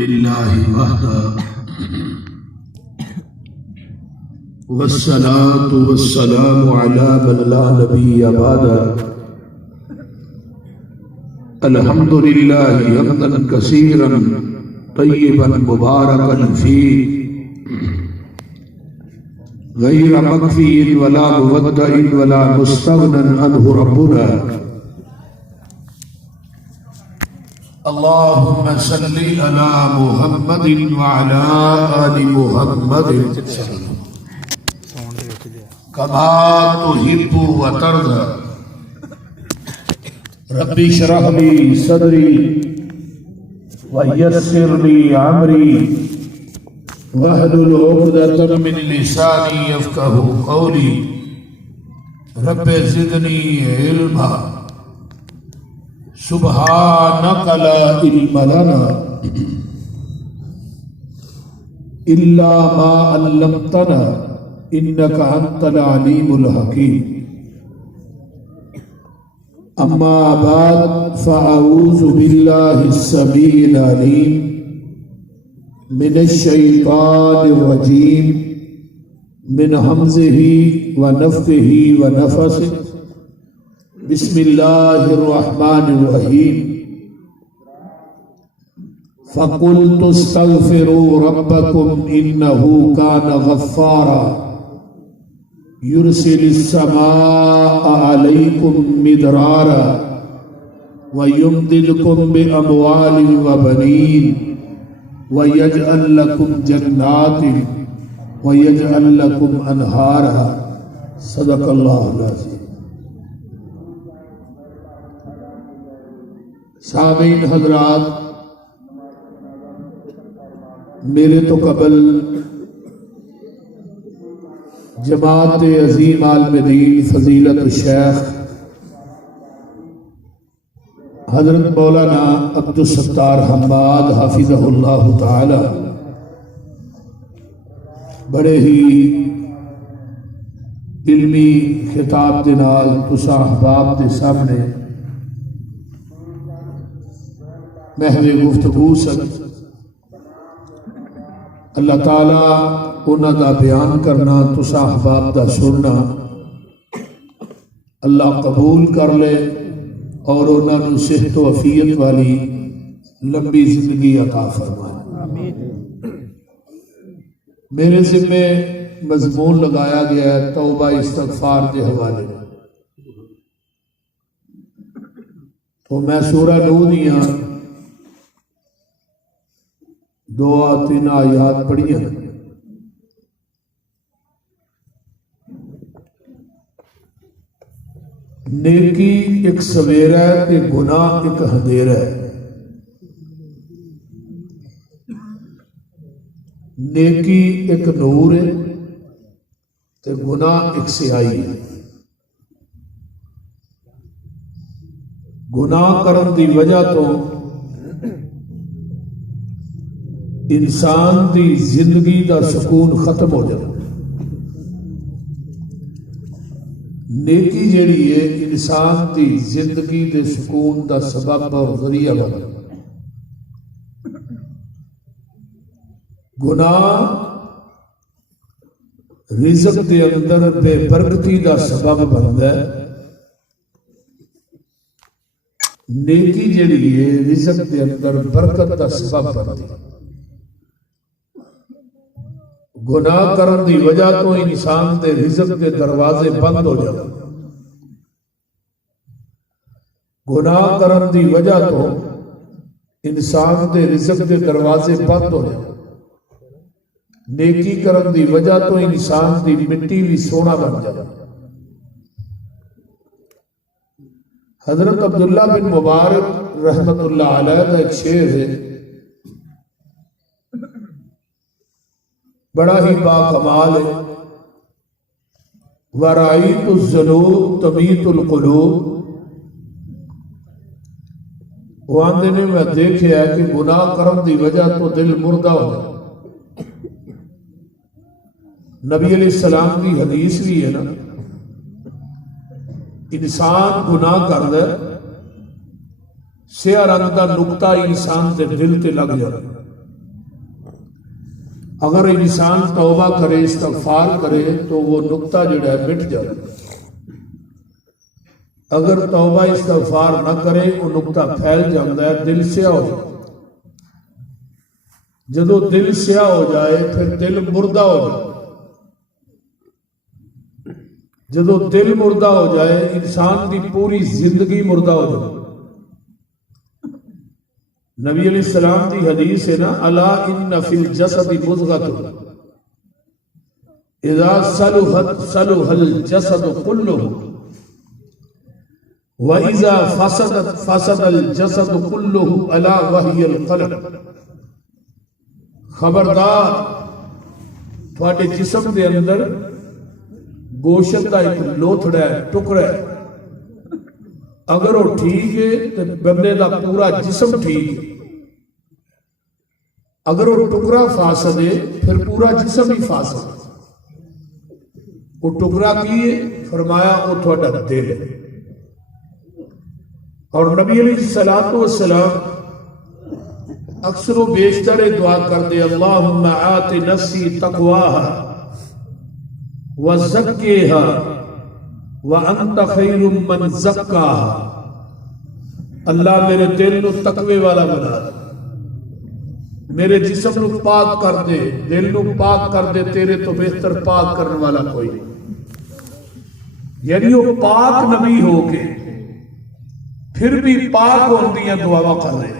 لله وحده والصلاة والسلام على من لا نبي بعده. الحمد لله حمدا كثيرا طيبا مباركا فيه غير مكفي ولا مودع ولا مستغنى عنه ربنا. اللهم صل على محمد وعلى آل محمد كما تحب وترضى. ربي اشرح لي صدري ويسر لي امري واحلل عقدة من لساني يفقهوا قولي. رب زدني علما سبحانك لا علم لنا إلا ما علمتنا إنك أنت العليم الحكيم. أما بعد فأعوذ بالله السميع العليم من الشيطان الرجيم من همزه ونفخه ونفثه. بسم الله الرحمن الرحيم. فقلت استغفروا ربكم إنه كان غفارا يرسل السماء عليكم مدرارا ويمددكم بأموال وبنين ويجعل لكم جنات ويجعل لكم أنهارا. صدق الله العظيم. سامعین حضرات، میرے تو قبل جماعت عظیم عالم دین فضیلت الشیخ حضرت مولانا عبدالستار حماد حافظہ اللہ تعالی بڑے ہی علمی خطاب دے نال تساں احباب دے سامنے محو گفتگو سن. اللہ تعالیٰ انہاں دا بیان کرنا تساں احباب دا سننا اللہ قبول کر لے اور انہاں نوں صحت و عافیت والی لمبی زندگی عطا فرمائے. میرے ذمے مضمون لگایا گیا ہے توبہ استغفار کے حوالے. تو میں سورہ نوح دیاں 2-3 آیات پڑھی ہیں. نیکی ایک سویرا ہے تے گناہ ایک اندھیرا ہے. نیکی ایک نور ہے تے گناہ ایک سیاہی ہے. گناہ کرن دی وجہ تو انسان دی زندگی دا سکون ختم ہو جائے. نیکی جیڑی ہے انسان دی زندگی دے سکون دا سبب اور ذریعہ بنے. گناہ رزق دے اندر بے برکتی دا سبب بنتا ہے. نیکی جیڑی ہے رزق دے اندر برکت دا سبب بنتی ہے. گناہ کرن دی وجہ تو انسان دے رزق دے دروازے بند ہو جاتے. گناہ کرن دی وجہ تو انسان دے رزق دے دروازے بند ہو جاتے. نیکی کرن دی وجہ تو انسان دی مٹی بھی سونا بن جاتا. حضرت عبداللہ بن مبارک رحمت اللہ علیہ کا ایک شعر ہے بڑا ہی باکمال ہے. وَرَأَيْتُ الذُّنُوبَ تَمِيتُ الْقُلُوبَ. وہ آندے نے میں دیکھے ہے کہ گناہ کرن دی وجہ تو دل مردہ ہو جائے. نبی علیہ السلام کی حدیث بھی ہے نا، انسان گناہ کر دے سیاہ رنگ دا نقطہ انسان دے دل تے لگ جائے. اگر انسان توبہ کرے استغفار کرے تو وہ نقطہ جڑا ہے مٹ جائے، اگر توبہ استغفار نہ کرے وہ نقطہ پھیل جاتا ہے، دل سیاہ ہو جائے۔ جدو دل سیاہ ہو جائے پھر دل مردہ ہو جائے، جدو دل مردہ ہو جائے انسان دی پوری زندگی مردہ ہو جائے۔ نبی علیہ السلام دی حدیث ہے نا، الا ان فی الجسد مضغۃ اذا صلحت صلح الجسد كله واذا فسدت فسد الجسد كله الا وهي القلب۔ خبردار، تھوڑے جسم دے اندر گوشت کا ایک لوتھڑا ہے، ٹکڑا ہے، اگر وہ ٹھیک ہے تو بندے کا پورا جسم ٹھیک ہے، اگر وہ ٹکڑا فاسد ہے پھر پورا جسم ہی فاسد ہے۔ وہ ٹکڑا کی ہے؟ فرمایا وہ تھوڑا دل ہے۔ اور نبی علیہ الصلوۃ والسلام اکثر و بیشتر دعا کرتے، اللہم آت نفسی تقواہا وَزَكِّهَا وَأَنْتَ خَيْرٌ مَّن زَكَّاهَا۔ اللہ میرے دل نو تقوی والا بنا دے، میرے جسم نو پاک کر دے، دل نو پاک کر دے، تیرے تو بہتر پاک کرنے والا کوئی نہیں۔ یعنی وہ پاک نبی ہو کے پھر بھی پاک ہوندیاں دعا کر رہے ہیں۔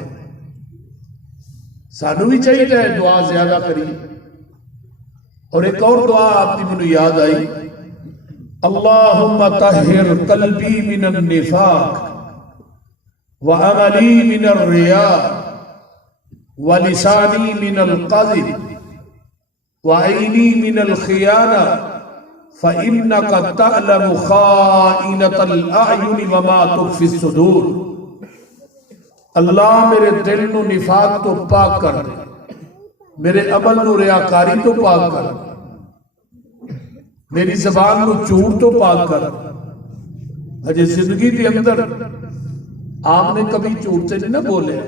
سانو بھی چاہیے دعا زیادہ کریے۔ اور ایک اور دعا آپ کی مجھے یاد آئی، اللہم طہر قلبی من النفاق وعملی من الریاء ولسانی من القذب وعینی من الخیانہ فإنک تعلم خائنۃ الأعین وما تخفی الصدور۔ اللہ میرے دل نو نفاق تو پاک کر دے، میرے عمل نو ریاکاری تو پاک کر، میری زبان نو جھوٹ تو پاک کر۔ اجے زندگی کے اندر آپ نے کبھی جھوٹ سے نہیں نہ بولے۔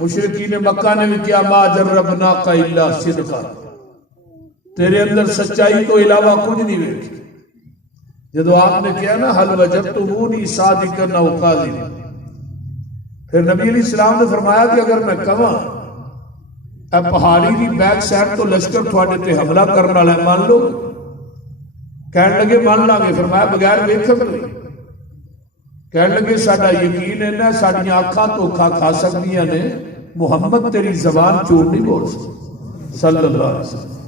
مشرکین مکہ نے بھی کیا، ما جربناک الا صدقا، تیرے اندر سچائی کو علاوہ کچھ نہیں دیکھی۔ جدو آپ نے کیا نا حل وجدتمونی صادقا او کاذبا، پھر نبی علیہ السلام نے فرمایا کہ اگر میں کہاں اے پہاڑی کی بیک سائڈ تو لشکر تھوڑے تے حملہ کرنے والا ہے، مان لو؟ کہنے لگے مان لیں گے۔ فرمایا بغیر ویکھے نہیں۔ کہنے لگے ساڈا یقین ہے نا، ساڈیاں اکھاں دھوکھا کھا سکدیاں نے، محمد تیری زبان جھوٹ نہیں بول سکتی صلی اللہ علیہ وسلم۔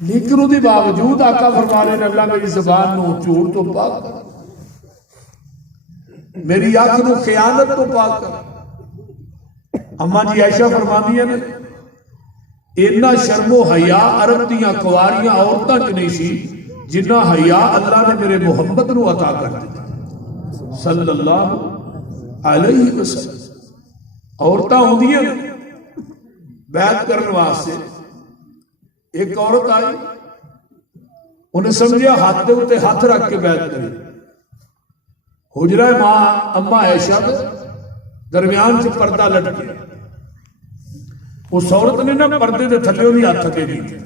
لیکن اس کے باوجود آقا فرما رہے ہیں اللہ میری زبان نو جھوٹ تو پاک کر، میری آنکھ نو خیانت تو پاک کر۔ اما جی عائشہ فرماندی ہیں اینا شرم و حیا عرب دیاں کواریاں عورتاں چ نہیں سی جنہ حیا اللہ نے میرے محمد نو عطا کر دیا صلی اللہ علیہ وسلم۔ عورتاں ہوندیاں بیعت کرنے واسطے، ایک عورت آئی، انہیں سمجھیا ہاتھ دے اوتے ہاتھ رکھ کے بیعت کری، حجرہ ماں اما عائشہ درمیان سے پردہ لٹ گیا، اس عورت نے نا پردے دے تھلے ہوئی ہاتھ تھکے دی تھی،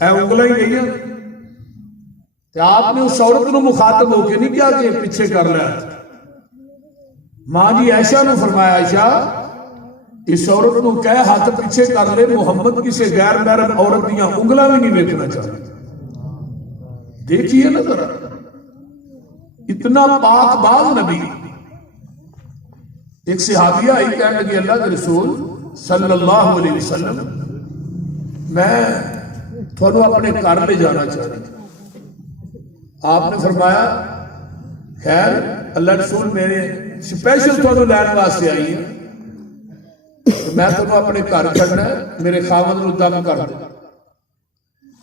اے انگلہ ہی گئی ہیں، تو آپ نے اس عورت نے مخاطب ہو کے نہیں کیا کہ پیچھے کر لیا۔ ماں جی عائشہ نے فرمایا عائشہ اس عورت نے کہے ہاتھ پیچھے کر لے، محمد کسی غیر محرم عورت دیاں انگلہ بھی نہیں دیکھنا چاہتے۔ دیکھیے نا ذرا، اتنا پاک باز نبی۔ ایک صحابیہ آئی کہنے لگی اللہ کے رسول صلی اللہ علیہ وسلم میں تھوڑا اپنے گھر لے جانا چاہ رہی تھی۔ آپ نے فرمایا خیر اللہ رسول میرے سپیشل تھوڑا لین واسطے آئی ہے، میں تمہیں اپنے گھر چڑھنا ہے، میرے خاوند نو دم کر دے۔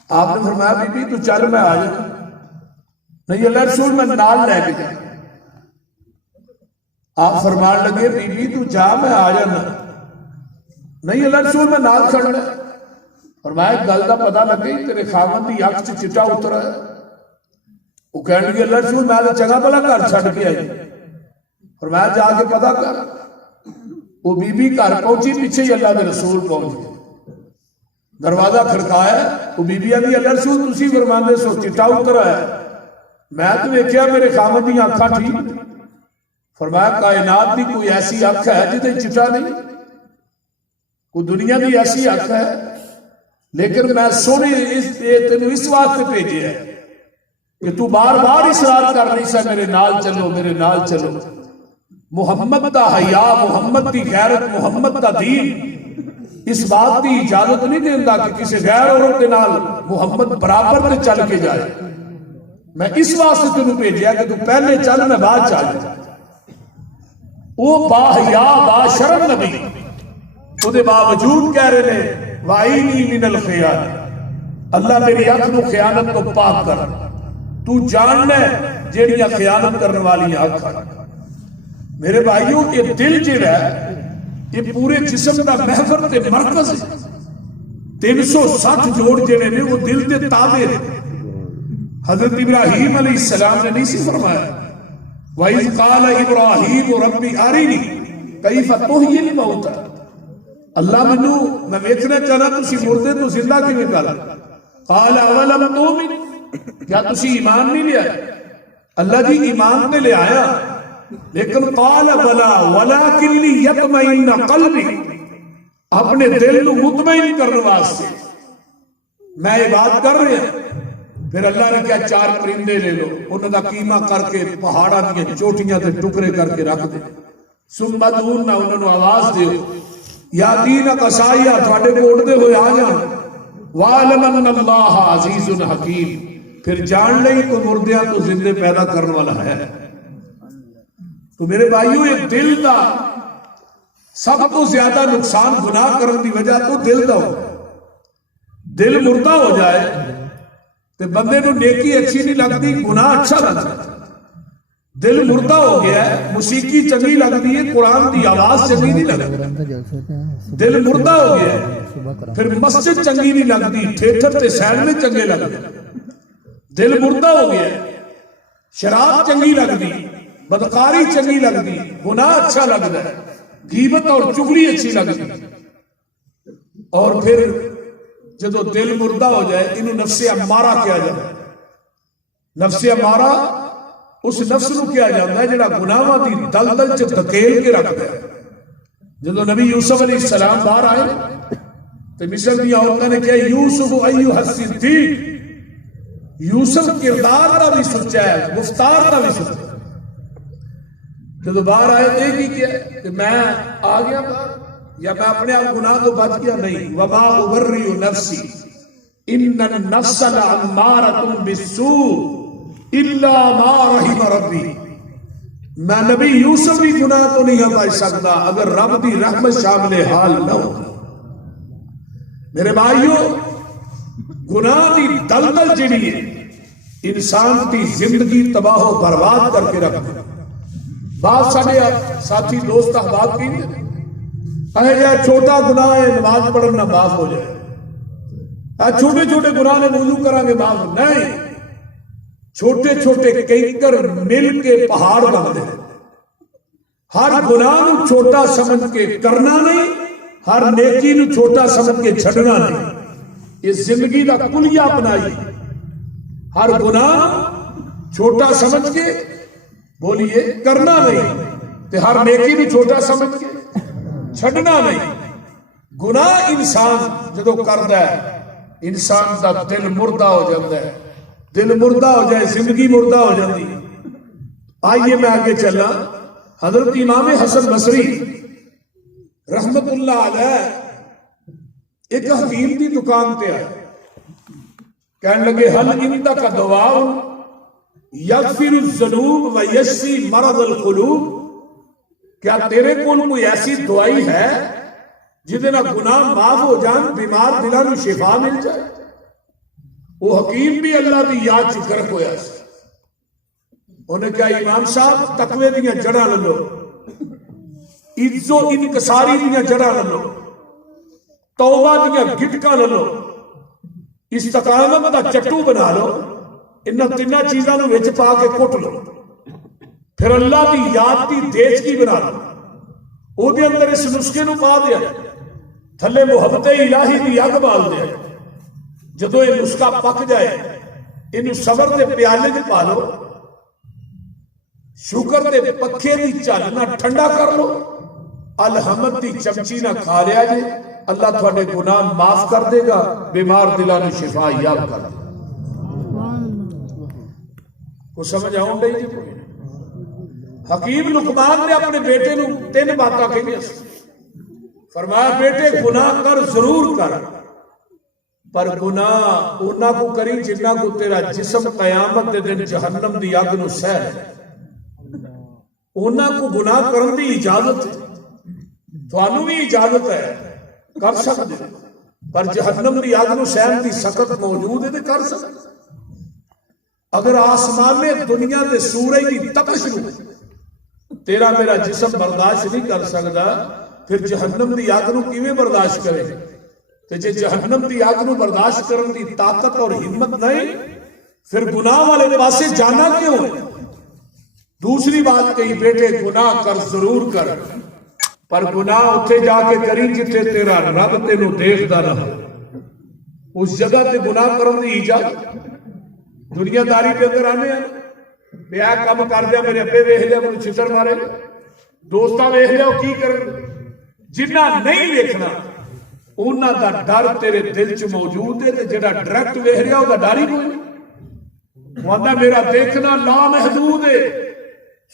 آپ نے فرمایا بی بی تو چل میں آ جانا۔ نہیں اللہ رسول میں نال لے کے جا۔ آپ فرمان لگے بی بی تو جا میں آ جانا۔ نہیں اللہ رسول میں نال کھڑنا ہے۔ فرمایا گل کا پتہ لگے تیرے خاوند دی اکھ سے چٹا اترا ہے۔ وہ کہنے لگے اللہ رسول میں جگہ بلا گھر چھڑ کے آئی۔ فرمایا جا کے پتہ کر۔ وہ بی بی گھر پہنچی، پیچھے ہی اللہ کے رسول پہنچ گئے۔ دروازہ کھڑکایا، وہ بی بی آدھی اللہ رسول تسی فرماندے سو چٹا اترا ہے، میں تو ویکھیا میرے خاوند دی اکھاں ٹھیک۔ فرمایا کائنات دی کوئی ایسی اکھ ہے جدے چٹا نہیں، کوئی دنیا دی ایسی اکھ ہے، لیکن میں سونے تینوں اس واسطے بھیجے ہے کہ تو بار بار اصرار کر رہی سا میرے نال چلو میرے نال چلو۔ محمد دا حیا، محمد دی غیرت، محمد دا دین اس بات کی اجازت نہیں دینا کہ کسی غیر عورت کے نال محمد برابر تے چل کے جائے۔ میں اس واسطے تینوں بھیجیا کہ تو پہلے چل میں بعد چل۔ وہ با حیا با شرم نبی وہ دے باوجود کہہ رہے ہیں وَعِنِي مِنَ الْخِيَانِ، اللہ میری اکھ نو خیانت تو پاک کر، تو جاننا ہے جیڑیاں خیانت کرنے والی اکھ۔ میرے بھائیوں یہ دل جڑا ہے یہ پورے جسم کا محور تے مرکز ہے۔ 360 جوڑ جڑے نے وہ دل دے تابع نے۔ حضرت ابراہیم علیہ السلام نے نہیں سی فرمایا وَإِذْ قَالَ إِبْرَاهِيمُ رَبِّ أَرِنِي كَيْفَ تُحْيِي الْمَوْتَى، اللہ منو میں ویکھنا چاہنا تسی مردے تو زندہ کیویں کر۔ قال اولم تؤمن، کیا تسی ایمان نہیں لیا؟ اللہ جی ایمان نے لے آیا، لیکن قال بلا ولکن لیطمئن قلبی، اپنے دل نو مطمئن کرنے واسطے میں یہ بات کر رہا ہوں۔ پھر اللہ نے کیا 4 پرندے لے لو، انہوں دا قیمہ کر کے پہاڑاں دی چوٹیاں تے ٹکڑے کر کے رکھ دے، ثم ادعونا، انہوں نے آواز دیو یا دین قصائیہ تھوڑے کو اڑتے ہوئے آ جان، وَعَلَمَ أَنَّ اللَّهَ عَزِيزٌ حَكِيمٌ، پھر جان لئی کو مردیاں تو زندے پیدا کرنے والا ہے۔ تو میرے بھائیوں یہ دل دا سب تو زیادہ نقصان گناہ کرنے دی وجہ تو دل دا ہو۔ دل مردہ ہو جائے تو بندے نو نیکی اچھی نہیں لگتی، گناہ اچھا لگتا ہے۔ دل مردہ ہو گیا ہے، موسیقی چنگی لگتی ہے، قرآن دی آواز چنگی نہیں لگتی۔ دل مردہ ہو گیا ہے، پھر مسجد چنگی نہیں لگتی، تھیٹر تے سینما چنگے لگتے۔ دل مردہ ہو گیا ہے، شراب چنگی لگتی، بدکاری چنگی لگتی، گناہ اچھا لگتا ہے، غیبت اور چغلی اچھی لگتی۔ اور پھر جدو دل مردہ ہو جائے انہوں نفس امارہ کیا جائے۔ نفس امارہ اس نفس نو کیا جاتا ہے جڑا گناہاں دی دلدل چ دھکیل کے رکھتا ہے۔ جدو نبی یوسف علیہ السلام باہر آئے تو مصر دی عورتوں نے کہا یوسف ایھا الصدیق، یوسف کردار کا بھی سچا ہے، گفتار کا بھی سچا ہے۔ جدو باہر آئے تو یہ کیا کہ میں آ گیا باہر یا میں اپنے آپ گناہ کو بچ گیا؟ نہیں۔ وما ابرئ نفسی ان النفس لامارۃ بالسوء الا ما رحم ربی، میں نبی یوسف بھی گناہ تو نہیں بچ سکتا اگر رب دی رحمت شامل حال نہ ہو۔ میرے بھائیو گناہ دی دلدل جڑی ہے انسان دی زندگی تباہ و برباد کر کے رکھ دے۔ بات سارے ساتھی دوست احباب کی جائے چھوٹا گناہ ہے نماز پڑھنا معاف ہو جائے، چھوٹے چھوٹے گناہ نے وضو کریں گے معاف نہیں، چھوٹے چھوٹے کنکر مل کے پہاڑ بنتے ہیں۔ ہر گناہ نو چھوٹا سمجھ کے کرنا نہیں، ہر نیکی نو چھوٹا سمجھ کے چھڑنا نہیں، یہ زندگی دا کلیہ بنائی۔ ہر گناہ چھوٹا سمجھ کے بولیے کرنا نہیں، تے ہر نیکی نو چھوٹا سمجھ کے چھڑنا نہیں۔ گناہ انسان جدو کردا ہے انسان دا دل مردہ ہو جاتا ہے، دل مردہ ہو جائے زندگی مردہ ہو جاتی۔ آئیے میں آگے چلا، حضرت امام حسن بصری رحمت اللہ علیہ ایک حکیم کی دکان تے آئے، کہنے لگے حل عندک دواء یغفر الذنوب ویشفی مرض القلوب، کیا تیرے کول کوئی ایسی دوائی ہے جدے نہ گناہ معاف ہو جان، بیمار دلاں نوں شفا مل جائے؟ وہ حکیم بھی اللہ دی یاد چ گرک ہویا سی۔ انہیں کہا امام صاحب تقوی دیاں جڑاں لے لو، عز و انکساری دیاں جڑاں لے لو، توبہ دیاں گٹکاں لے لو، استقامت دا چٹو بنا لو، انہاں تیناں چیزاں نوں وچ پا کے کٹ لو، پھر اللہ دی یاد دی دیچ کی بنا لو، او دے اندر اس نسخے نوں پا دیا، تھلے محبت الہی دی اگ بال دے، جدو یہ نسخہ پک جائے انہوں صبر دے پیالے میں پا لو، شکر دے پکھے دی چالنا ٹھنڈا کر لو، الحمد دی چمچی نہ کھا لیا جے، اللہ تھوڑے گناہ معاف کر دے گا، بیمار دلان شفا یاب کر دے گا۔ کو سمجھ آؤں گئی جی کوئی؟ حکیم لقمان نے اپنے بیٹے نو 3 باتاں کہیں، فرمایا بیٹے گناہ کر ضرور کر، پر گناہ اونا کو کری جنہ کو تیرا جسم قیامت دے دن جہنم دی آگ نو سہ ہے، اونا کو گناہ کرن دی اجازت ہے، توانو بھی اجازت ہے کر سکتے، پر جہنم دی آگ نو سہن دی سخت موجود ہے تو کر سکتے۔ اگر آسمان میں دنیا دے سورج دی تپش نو تیرا میرا جسم برداشت نہیں کر سکتا، پھر جہنم دی آگ نو کیویں برداشت کرے؟ تو جے جہنم دی آگ نو برداشت کرن دی طاقت اور ہمت نہیں، پھر گناہ والے پاسے جانا کیوں ہے؟ دوسری بات کہی بیٹے گناہ کر ضرور کر، پر گناہ اتھے جا کے کری جتے تیرا رب تینوں دیکھدا نہ ہو، اس جگہ تے گناہ کرن دی اجازت۔ دنیا داری پہ اندر آنے ہیں بیا کام کر دیا، میرے ابے ویکھ لیا مجھے چھتر مارے، دوستاں ویکھ لیا کی کرن، جنہ نہیں ویکھنا انہاں دا ڈر تیرے دل چ موجود ہے، تے جڑا ڈائریکٹ ویکھ لیا او دا ڈر ہی کوئی نہیں۔ واندا میرا دیکھنا لا محدود ہے،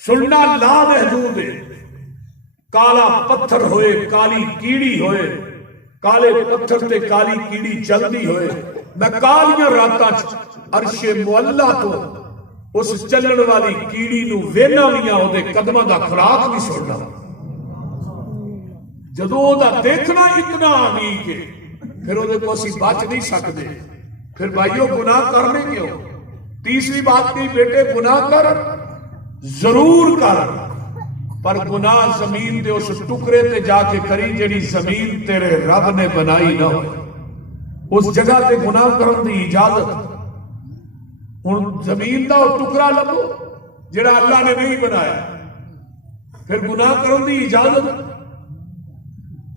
سننا لا محدود ہے، کالا پتھر ہوئے کالی کیڑی ہوئے، کالے پتھر تے کالی کیڑی جلدی ہوئے، میں کالیاں راتاں عرش معلا تو اس چلن والی کیڑی نو وینا ویاں او دے قدماں دا خراق بھی سننا، جدو دا دیکھنا اتنا آنی کہ پھر او دے کو اسی بچ نہیں سکتے، پھر بھائیو گناہ کرنے کیوں؟ تیسری بات کی بیٹے گناہ کر ضرور کر، پر گناہ زمین دے اس ٹکرے تے جا کے کری جڑی زمین تیرے رب نے بنائی نہ ہوئے، اس جگہ تے گناہ کرن دی اجازت۔ ہن زمین دا وہ ٹکرا لبو جڑا اللہ نے نہیں بنایا، پھر گناہ کرن دی اجازت۔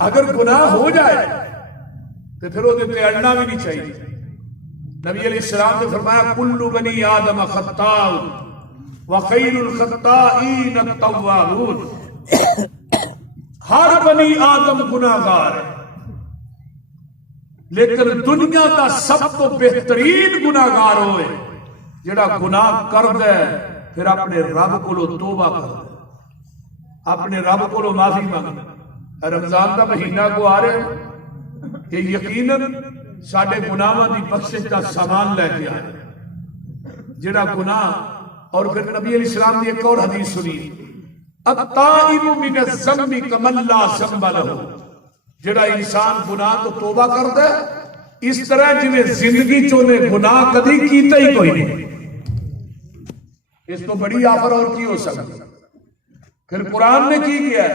اگر گناہ ہو جائے تو پھر وہ تے اڑنا بھی نہیں چاہیے۔ نبی علیہ السلام نے فرمایا کل بنی آدم خطاء وخیر الخطائین التوابون، ہر بنی آدم گناہگار ہے، لیکن دنیا کا سب تو بہترین گناہگار ہوئے جڑا گناہ کر دے پھر اپنے رب کو توبہ کر دے، اپنے رب کو معافی مانگ۔ رمضان کا مہینہ کو آ رہے ہیں کہ یقیناً ساڈے گناہاں دی بخشش کا سامان لے کے آئے، جڑا گناہ۔ اور پھر نبی علیہ السلام نے ایک اور حدیث سنی، التائب من الذنب کمن لا ذنب لہ، جڑا انسان گناہ تو توبہ کر دے اس طرح جنہیں زندگی چونے گناہ کدی کیتا ہی کوئی نہیں، اس تو بڑی آفر اور کی ہو سکتی۔ پھر قرآن نے کی کیا ہے؟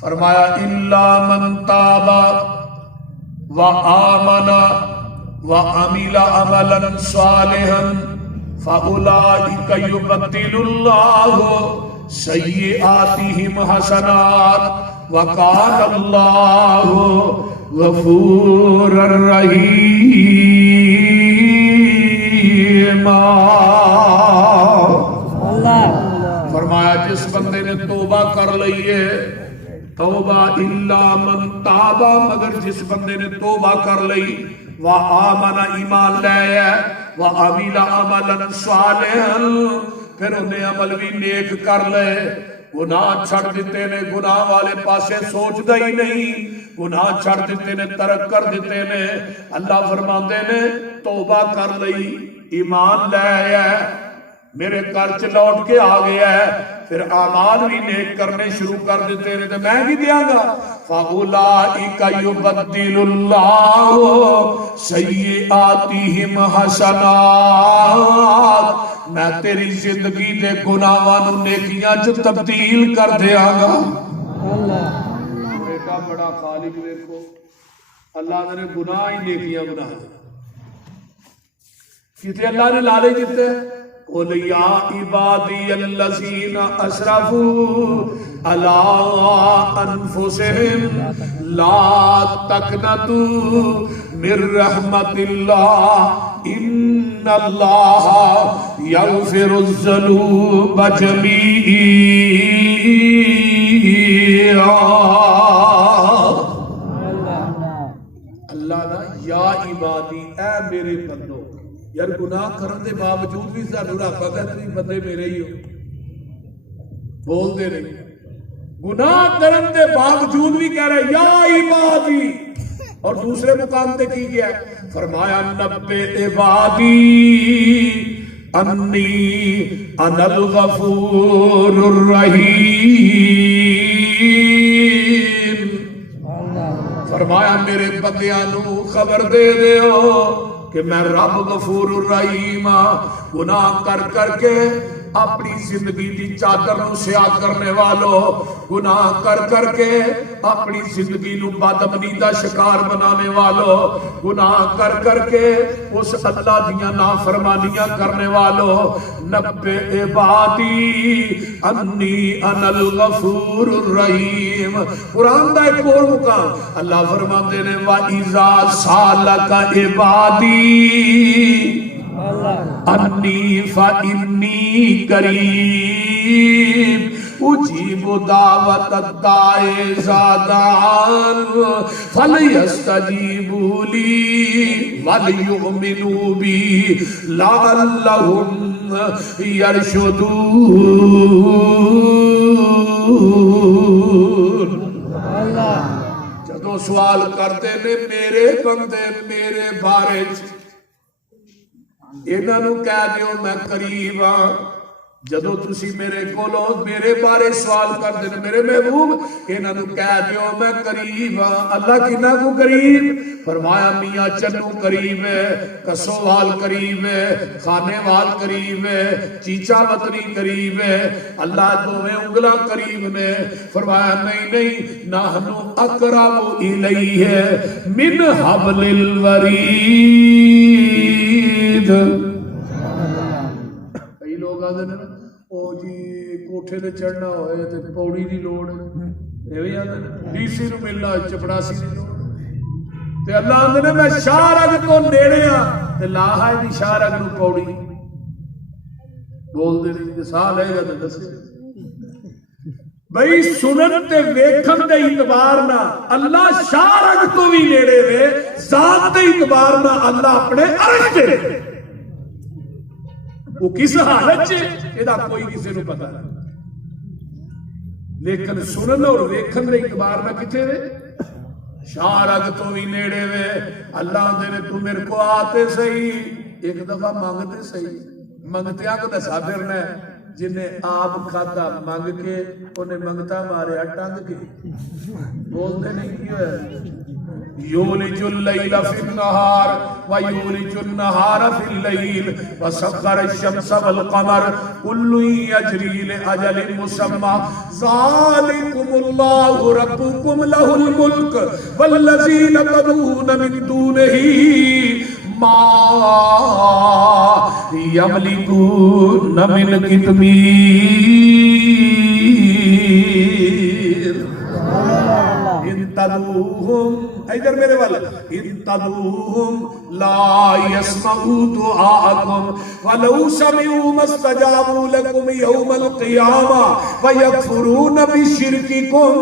فرمایا الا من تاب وآمن وعمل عملا صالحا فاولئک یبدل اللہ سیئاتہم حسنات وکان اللہ غفورا رحیما۔ فرمایا جس بندے نے توبہ کر لئیے، توبہ الا من تابا، مگر جس بندے نے توبہ کر لئی، وآمن ایمان لے، وعمل عملا صالحا، پھر انہیں عمل بھی نیک کر لے، گناہ چھڑ دیتے نے، گناہ والے پاسے سوچ دے ہی نہیں، گناہ چھڑ دیتے نے، ترک کر دیتے نے، اللہ فرماتے نے توبہ کر لئی، ایمان لے آیا، میرے گھر چ لوٹ کے آ گیا ہے، پھر اعمال بھی نیک کرنے شروع کر دیتے ہیں تو میں بھی دیاں گا، فَأُولَئِكَ يُبَدِّلُ اللَّهُ سَيِّئَاتِهِمْ حَسَنَاتٍ، میں تیری زندگی دے گناہاں نیکیاں چ تبدیل کر دیاں گا۔ بیٹا بڑا خالق دیکھو، اللہ نے گناہ ہی نیکیاں بنا دیا، کتے اللہ نے لالے جتے قُلْ يَا عِبَادِيَ الَّذِينَ أَسْرَفُوا عَلَىٰ أَنفُسِهِمْ لا تقنطوا من رحمت اللہ ان اللہ یغفر الذنوب جمیعا۔ اللہ نا یا عبادی اے میرے بندو، یار گناہ کرن دے باوجود بھی سانوں رب آکھدا تسی بندے میرے ہی ہو، بول دے نہیں، گناہ کرن دے باوجود بھی کہہ رہے یا عبادی، اور دوسرے مقام تے کی گیا ہے فرمایا نبے عبادی انی انا الغفور الرحیم، فرمایا میرے بندیاں نو خبر دے دیو کہ میں رب غفور الرحیم ہاں، گناہ کر کر کے اپنی زندگی دی چادر نو سیاہ کرنے والو، گناہ کر کر کے اپنی زندگی نو بدامنی دا شکار بنانے والو، گناہ کر کر کے اس اللہ دیاں نافرمانیاں کرنے والو، نبے عبادی انی انا الغفور الرحیم۔ قرآن دا ایک اور مقام اللہ فرماتے نے وَإِذَا سَأَلَكَ عِبَادِي انی فإنی قریب اجیب دعوت الداع اذا دعان فلیستجیبوا لی ولیؤمنوا بی لعلہم یرشدون۔ جدو سوال کرتے نے میرے بندے میرے بارے انہاں نو کہہ دیو میں قریب ہاں، جدو تسی میرے کولو میرے بارے سوال کر دے میرے محبوب انہاں نو کہہ دیو میں قریب ہاں۔ اللہ کنا کو قریب؟ فرمایا میاں چنو قریب ہے، کسو وال قریب ہے، خانے وال قریب ہے، چیچا وطنی قریب ہے، اللہ دوویں انگلاں قریب نے۔ فرمایا نہیں نہیں نحنو اقرب الیہ من حبل الورید۔ کئی لوگ آدھے نا او جی کوٹھے تے چڑھنا ہوئے تے پوڑی دی لوڑ ہے، ایویں آدھے ڈی سی نو ملنا چپڑاسی دی لوڑ، تے اللہ آدھے نے میں شاہ رگ تو نیڑے ہاں تے لا ہے دی شاہ رگ نو پوڑی، بول دے نہیں سال ہے گا تے دسے بھئی سنن تے ویکھن دے اعتبار نہ اللہ شاہ رگ تو بھی نیڑے وے، ذات دے اعتبار نہ اللہ اپنے عرش تے وہ کس حالت چے یہ کوئی کسی نو پتہ نہیں، لیکن سنن اور ویکھن دے اعتبار نہ کتے وے شاہ رگ تو بھی نیڑے وے۔ اللہ دے نے تو میرے کو آتے صحیح ایک دفعہ مانگتے صحیح، منگتیاں کو دسا پھرنا ہے، جنہیں آپ کھاتا مانگ کے انہیں منگتا مارے ٹنگ کے، بول دے نہیں کیوں ہے یولج اللیل فی النہار ویولج النہار فی اللیل وسخر الشمس والقمر کل یجری لأجل مسمى ذالکم اللہ ربکم لہ الملک والذین تدعون من دونہ ما یملکون من قطمیر۔ ان تدعوہم ادھر میرے والا ان تدعوہم لا يسمعوا دعاءکم ولو سمعوا ما استجابوا لکم یوم القیامہ ویکفرون بشرککم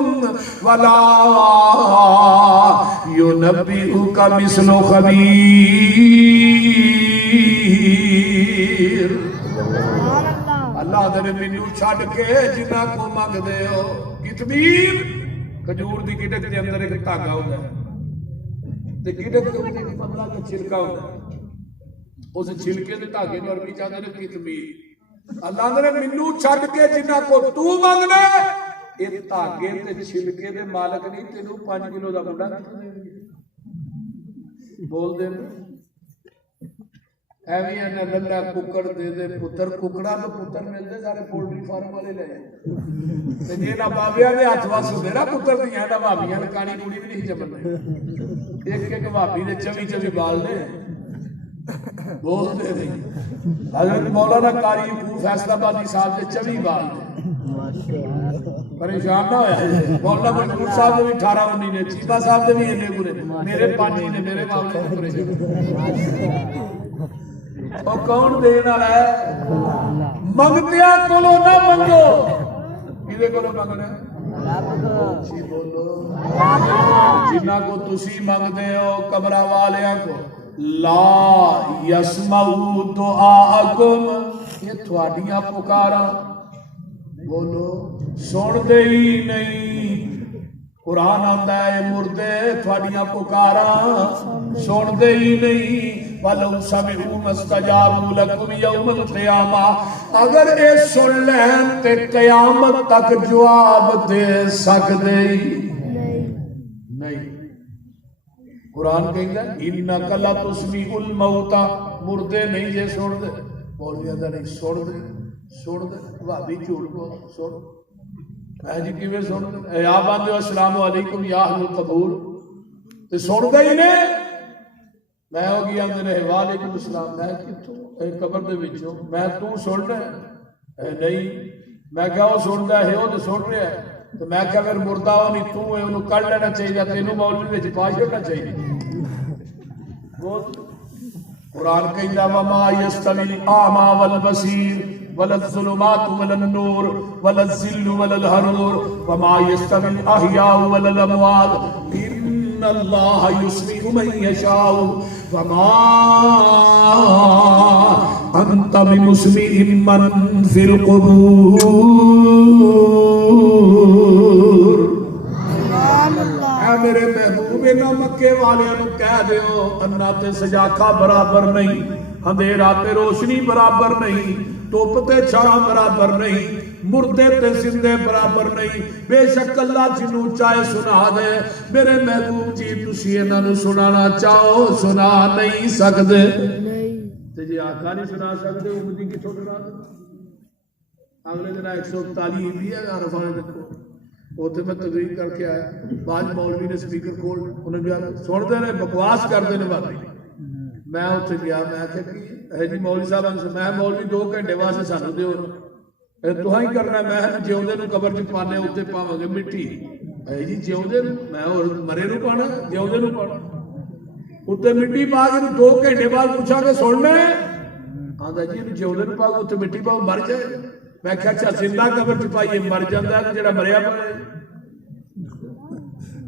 ولا ینبئک مثل خبیر۔ اللہ دے مینوں چھڈ کے جنہاں کو منگ دے ہو کتمیر کھجور دی گٹک دے اندر ایک دھاگا ہوندا ہے تے گٹک دے اندر ایک پتلا جہا چھلکا ہوندا ہے، اس چھلکے دے دھاگے نوں عربی چاہندے نے کتمیر۔ اللہ نے مینوں چھڈ کے جنہاں کو تو منگنا اے دھاگے تے چھلکے دے مالک نہیں تینوں 5 کلو دا منڈا بول دے ایویں نہ للا ککڑ دے دے پتر ککڑا تو پتر ملتے سارے پولٹری فارم والے لے تے جے نہ بابیاں دے ہاتھ وس میرا پتر دیاں نہ بھابیاں نے کانی کوڑی بھی نہیں جمنے ایک ایک بھابی دے 24 بال نے بول دے نہیں حضرت مولانا قاری یعقوب فیصل آبادی صاحب دے 24 بال نے پریشان نہ ہوا مولانا منصور صاحب نے بھی 18 19 نے چیتا صاحب نے بھی انے پورے میرے 5 نے میرے معاملے میں پریشان اور کون دین والا ہے منگتیا کولو نہ منگو کدے کولو منگنا جی بولو جنہ کو تسی منگتے ہو قبرہ والیاں کو لا یسمعو دعاءکم یہ تھوڑیاں پکارا بولو سن دے ہی نہیں قرآن آتا ہے مردے تھوڑیاں پکارا سن دے ہی نہیں وَلَوْ سَمِعُوا مَسْتَجَابُوا لَكُمْ يَوْمَ الْقِيَامَةِ اگر اے سن لیں تے قیامت تک جواب دے سکتے ہی نہیں قرآن کہیں گا اِنَّكَ لَتُسْمِعُ الْمَوْتَ مردے نہیں یہ سن دے مولویاں دا نہیں سن دے بھابی جھوٹ کو سن اے جی کیویں سن دے یا بندے السلام علیکم یا اہل القبور تے سن دے ہی نہیں میں ہو گیا میرے وعلیکم السلام میں کتوں اے قبر دے وچوں میں تو سن رہا اے نہیں میں کہا وہ سن رہا ہے وہ تو سن رہا ہے تو میں کہا اگر مردہ ہو نہیں تو ہے انہوں کر لینا چاہیے تینوں مولوی وچ پا چھوڑنا چاہیے قرآن کہندا وما یستوی الاعمی والبصیر ولا الظلمات ولا النور ولا الذل ولا الحرور وما يستوي الاحياء ولا الاموات ان الله يسمع من يشاء وما انت بمسمع من في القبور اے میرے محبوب نہ مکے والوں نو کہہ دیو انا تے سجاکھا برابر نہیں اندھیرا تے روشنی برابر نہیں ٹوپ تے چھاں برابر نہیں مردے تے زندے برابر نہیں بے شک اللہ جنوں چاہے سنا دے میرے محبوب جی تسی انہاں نوں سنانا چاہو سنا نہیں سکدے تے جی آقا نہیں سنا سکدے امتی کتھوں سنا دے اگلے دن 141 بھی ہے عرفہ میں دیکھو اوتھے میں تقریر کر کے آیا بعد مولوی نے سپیکر کھول انہیں کہا سنتے نے بکواس کرتے نے بات میں اتنے گیا میں کہ ہے جی مولوی صاحب میں مولوی 2 گھنٹے واسطے سانو دیو تو ہی کرنا میں جیوندے نو قبر چ پانے اوتے پاواں گے مٹی ہے جی جیوندے میں اور مرے نو پانا جیوندے نو پانا اوتے مٹی پا کے 2 گھنٹے بعد پوچھا کہ سن میں آندا جی جیوندے نو پاؤ اوتے مٹی پاؤ مر جائے میں کہ اچھا زندہ قبر چ پائیے مر جاندا ہے جڑا مریا پیا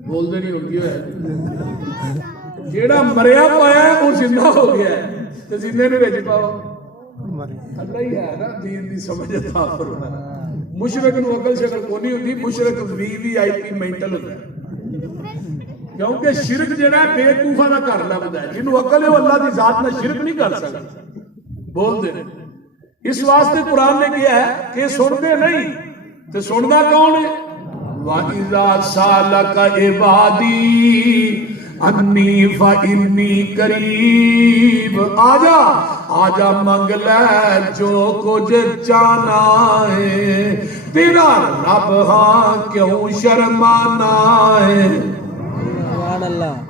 بول دے نہیں ہو گیا جیڑا مریا پایا وہ زندہ ہو گیا ہے تو زندے نے وچ پاؤ اللہ ہی ہے نا دین دی سمجھ عطا فرمائے مشرک نو عقل شکل کونی ہوندی مشرک وی آئی پی مینٹل ہوندا ہے کیونکہ شرک جڑا ہے بے وقوفاں دا کر لبدا ہے جنوں عقل ہے وہ اللہ دی ذات نال شرک نہیں کر سکدا بول دے اس واسطے قرآن نے کیا ہے کہ سنتے نہیں تو سننا کون ہے وَإِذَا سَأَلَكَ عِبَادِي انی فَإِنِّی قریب آجا منگ لے جو کچھ چاہنا ہے تیرا رب ہاں کیوں شرمانا ہے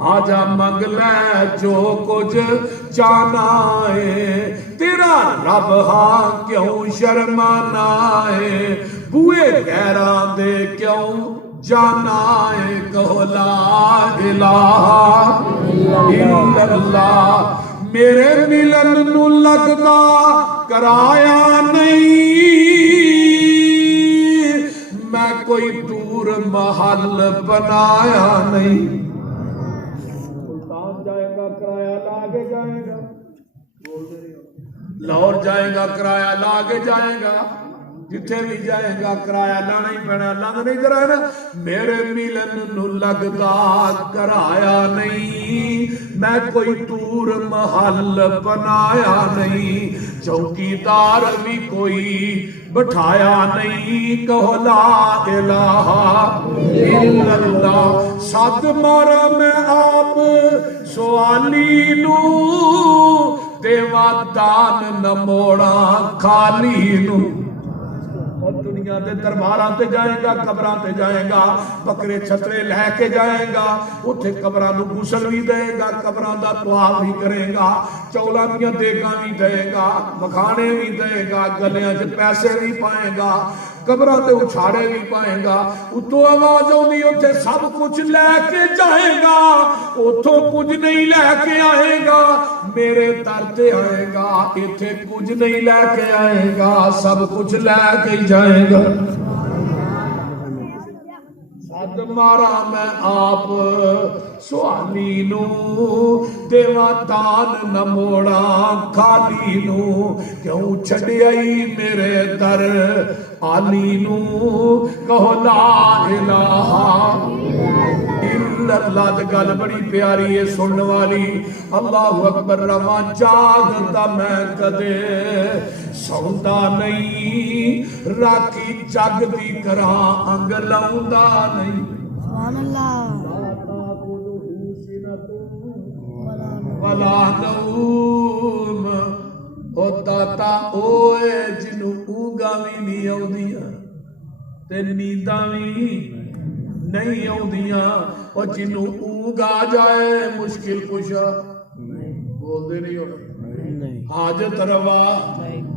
آجا منگ لے جو کچھ چاہنا ہے تیرا رب ہاں کیوں شرمانا ہے بوئے غیران دے کیوں جانا ہے کہو لا الہ الا اللہ میرے ملن نو لگدا کرایا نہیں میں کوئی دور محل بنایا نہیں سلطان جائے گا کرایہ لاگے جائے گا لاہور جائے گا کرایہ لاگے جائے گا جتھے بھی جائے گا کرایہ لانا ہی پینا اللہ نہیں کرایا میرے ملن نو لگدا کرایا نہیں میں کوئی دور محل بنایا نہیں چوکیدار بھی کوئی بٹھایا نہیں کہو لا الہ الا اللہ ساتھ مارا میں آپ سوالی نو دیوا دان نہ موڑا خالی نو اور دنیا دے درباراں تے جائے گا قبراں تے جائے گا بکرے چھترے لے کے جائے گا اتھے قبراں نو غسل بھی دے گا قبراں دا طواف بھی کرے گا چولاں دیاں دیگاں بھی دے گا مکھانے بھی دے گا گلیاں وچ پیسے بھی پائے گا قبراں تے اچھاڑے نہیں پائے گا. اتوں آواز آؤندی اوتھے سب کچھ لے کے جائے گا, اتوں کچھ نہیں لے کے آئے گا, میرے در تے آئے گا, ایتھے کچھ نہیں لے کے آئے گا, سب کچھ لے کے جائے گا. سد مارا میں آپ سوالی نو دیوا دان نہ موڑا خالی نو, کیوں چھڈیائی میرے در عالی نو, کہو لا الہ الا اللہ. گل بڑی پیاری ہے سنن والی. اللہ اکبر. رواں جاگدا میں کدے سوندا نہیں, راکھی جگ دی کراں انگ لاؤندا نہیں. سبحان اللہ. ولا نوم, او داتا اوے جنوں اونگاں وی نہیں آؤندیاں تے نینداں وی نہیں آؤندیاں, او جنوں اونگ آ جائے مشکل کشا بول دے نہیں ہونا, حاجت روا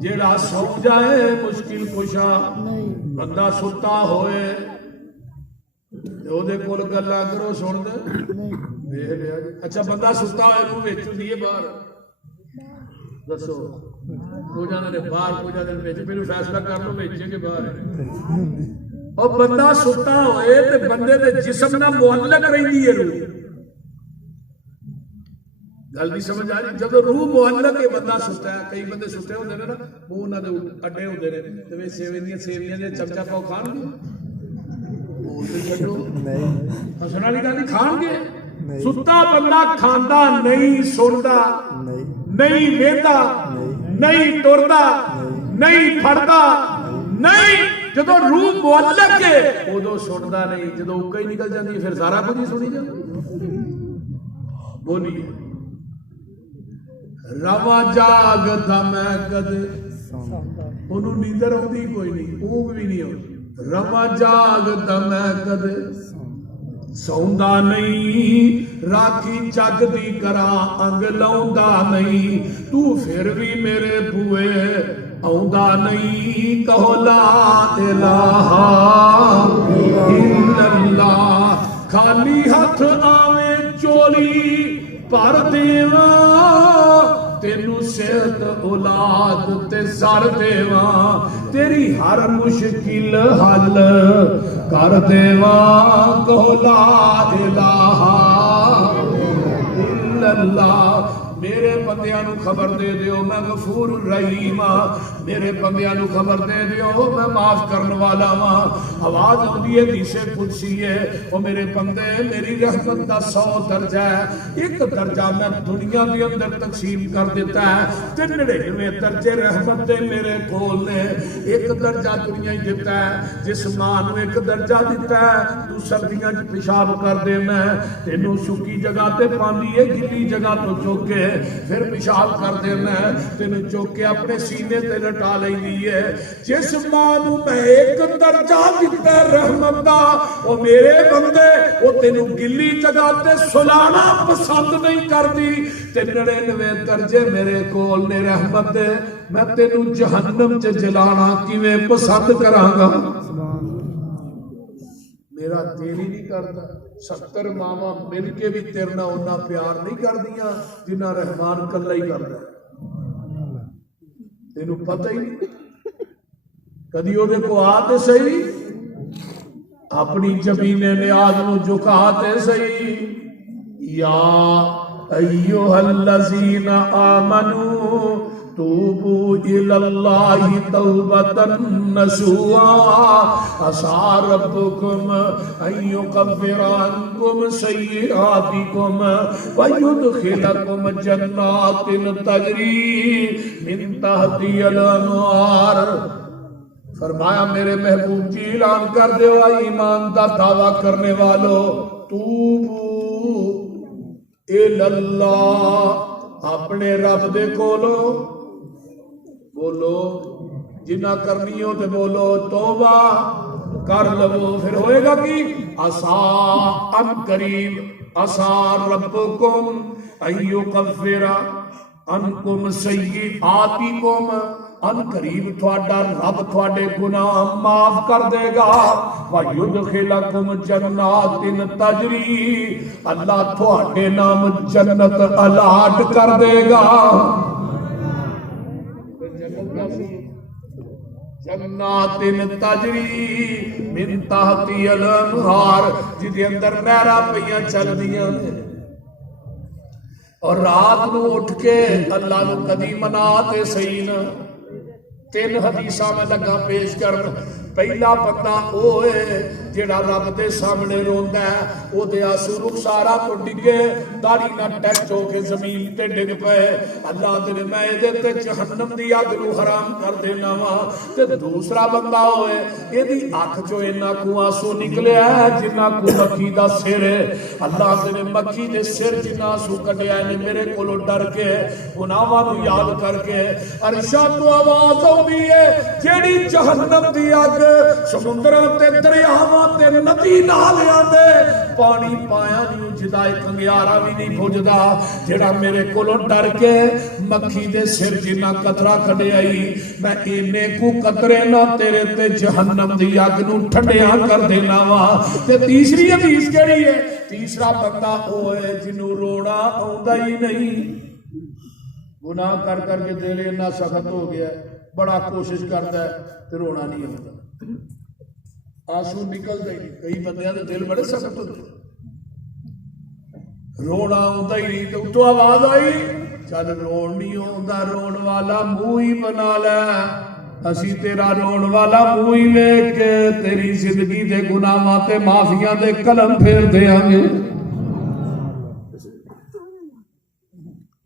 جیڑا سو جائے مشکل کشا. بندہ ستا ہوئے دے کول گلاں کرو سن دے. اچھا بندہ ستا ہوئے تو وچ دیے باہر دسو, کو جانے نے باہر کو جانے نے وچ, پھر فیصلہ کر لو وچ کے باہر. اور بندہ ستا ہوئے تے بندے دے جسم نال معلق رہندی ہے روح. گل نہیں سمجھ آ رہی؟ جب روح معلق ہے بندہ ستا ہے. کئی بندے ستے ہوندے نے نا, منہ انہاں دے اڈے ہوندے نے تے وچ سیویاں دے چمچا پاؤ کھان گے, ہسن والی گل نہیں, کھان گے. ستا بندہ کھاندا نہیں, سندا نہیں, ویندا نہیں, ٹردا نہیں, پھڑدا نہیں. جدو روح معلق ہے ادو سندا نہیں, جدو اکا ہی نکل جاندی پھر سارا کچھ ہی سنی جاندی. بولیے. رواں جاگدا میں کدے, انہوں نیندر آؤندی کوئی نہیں, اونگ بھی نہیں آؤندی. رواں جاگدا میں کدے سوندا نہیں, راکھی جگ دی کراں انگ لاؤندا نہیں. تو پھر بھی میرے بوئے آؤندا نہیں, کہو لا الہ الا اللہ. خالی ہاتھ آویں چولی پر دیواں, تینو صحت اولاد تے زر دیواں, تیری ہر مشکل حل کر دیواں. کہو لا الہ الا اللہ. میرے بندیاں نو خبر دے دیو میں غفور الرحیم ہاں, میرے بندیاں نو خبر دے دیو میں معاف کرن والا ہاں. آواز آندی ہے حدیث قدسی ہے, او میرے بندے میری رحمت دا 100 درجہ ہے, ایک درجہ میں دنیا دے اندر تقسیم کر دیتا ہے تے 99 درجے رحمت دے میرے کول نے. ایک درجہ دنیا ہی دیتا ہے, جس ماں نو ایک درجہ دیتا ہے تو سردیاں چ پیشاب کر دے, میں تینوں سکی جگہ تے پاندی ہے, گلی جگہ تو چوک کے پھر پیشاب کر دینا ہے, تینوں چوک کے اپنے سینے تے لٹا لینی ہے. جس ماں نو میں ایک درجہ دیتا ہے رحمت دا, او میرے بندے او تینوں گلی جگہ تے سلانا پسند نہیں کردی, تے 99 درجے میرے کول نے رحمت دے, میں تینوں جہنم چ جلانا کیویں پسند کراں گا. میرا دل ہی نہیں کرتا. 70 ماواں مل کے بھی تیرے نال اُنہ پیار نہیں کردیاں جنہ رحمان کلا ہی کردا. تینوں پتہ ہی نہیں, کدی وہ کو آتے صحیح, اپنی زمین نیاز نو جھکاتے صحیح. یا ایھا الذین آمنوا توبوا الی اللہ توبۃ نصوحا, عسى ربکم ان یکفر عنکم سیئاتکم ویدخلکم جنات تجری من تحتہا الانہار. فرمایا میرے محبوب جی اعلان کر دو ایمان دا دعویٰ کرنے والو, توبو الاللہ, اپنے رب دے کولو بولو, جنہ کرنی ہو تے بولو توبہ کر لو. پھر ہوئے گا کہ عسى ان قریب, عسى ربکم ان یکفر عنکم سیئاتکم, ان قریب تھوڑا رب تھوڑے گناہ معاف کر دے گا وَيُدْخِلَكُمْ جَنَّاتٍ تَجْرِي اللہ تھوڑے نام جنت الاٹ کر دے گا جنات تجری من تحتی الانہار جدے اندر نہراں پیاں چل دیاں اور رات نو اٹھ کے اللہ نو کدی منا تے صحیح نہ 3 حدیثاں میں لگا پیش کرنا پہلا بندہ وہ ہے جڑا رب دے سامنے روندا ہے او دے آنسو رخسارا تو ڈگے داڑھی نہ ٹچ ہو کے زمین تے ڈگ پئے اللہ دے میں دے تے جہنم دی اگ نو حرام کر دینا وا تے دوسرا بندہ ہوئے ایدی اکھ چوں اینا کو آنسو نکلیا ہے جنہ کو مکھی دا سر ہے اللہ دے مکھی دے سر جنہ آنسو کڈیا نے میرے کولو ڈر کے گناہاں نو یاد کر کے عرشاں تو آواز آوندی ہے جیڑی جہنم دی اگ سمندراں تے دریاواں تے ندی نالیاں دے پانی پایا نہیں جدائے کنگیارا بھی نہیں بھجدا جڑا میرے کولو ڈر کے مکھی دے سر جنہ قطرہ کھڑے آئی میں اینے کو قطرے نہ تیرے تے جہنم دی اگ نو ٹھنڈیاں کر دینا وا تے تیسری حدیث کیڑی ہے تیسرا بندہ او ہے جنوں رونا آوندا ہی نہیں گناہ کر کر کے دل اتنا سخت ہو گیا بڑا کوشش کرتا ہے تے رونا نہیں ہوتا آنسو نکلتا ہی نہیں کئی بندیاں دے دل بڑے سخت ہوتے رونا ہوتا ہی نہیں تو تو آواز آئی چل رون نہیں ہوتا رون والا منہ ہی بنا لے اسی تیرا رون والا منہ ہی ویکھ کے تیری زندگی دے گناہاں تے معافیاں دے قلم پھیر دیاں گے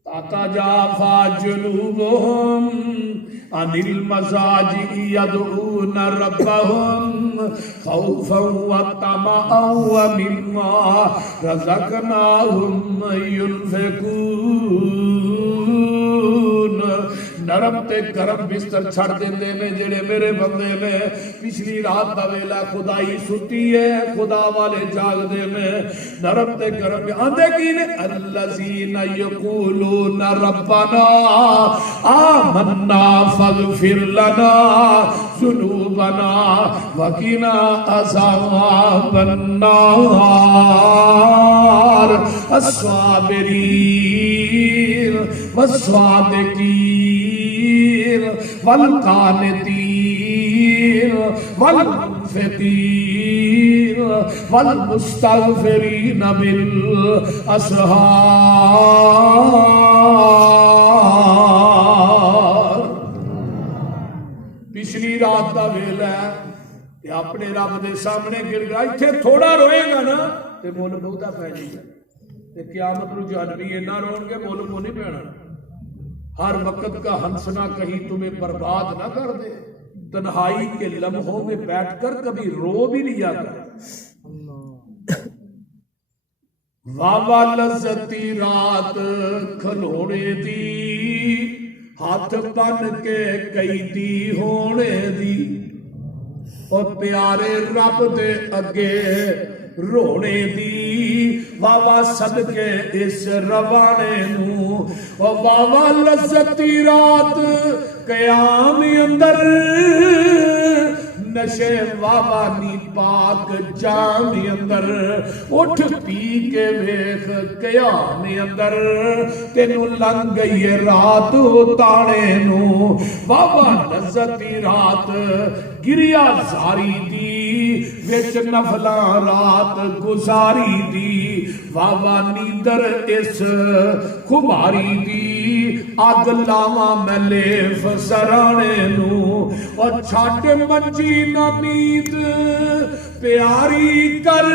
تتجافى جنوبهم عن المضاجع يدعون ربهم خوفا وطمعا ومما رزقناهم ينفقون نرم تے گرم بستر چھڑ دیندے نے جڑے میرے بندے نے پچھلی رات دا ویلا خدائی ستی ہے خدا والے جاگ دے میں نرم تے گرم آندے کی نے الذین یقولون ربنا آمنا فاغفر لنا ذنوبنا وقنا عذاب النار الصابرین والصادقین والقانتین والمنفقین والمستغفرین بالاسحار پچھلی رات دا ویلا ہے کہ اپنے رب دے سامنے گر گیا ایتھے تھوڑا روئے گا نا تے مول بہتا پہ جائے گا تے قیامت نو جہنمی نہ رون گے مول کو نہیں پینا ہر وقت کا ہنسنا کہیں تمہیں برباد نہ کر دے تنہائی کے لمحوں میں بیٹھ کر کبھی رو بھی لیا کر واوا لذتی رات کھلونے دی ہاتھ بن کے کئی دی ہونے دی اور پیارے رب دے اگے رونے دی واوا صدقے اس روانے نو واوا لذتی رات قیام اندر نشے واوا نی پاک جام اندر اٹھ پی کے ویخ قیام اندر تینو لنگ گئی رات تانے نو واوا لذتی رات گریا زاری دی وچ نفلا رات گزاری دی واوا نیندر اس خماری دی اگ لاواں میں لیف سرانے نو اور چھٹ منجی نہ نیند پیاری کر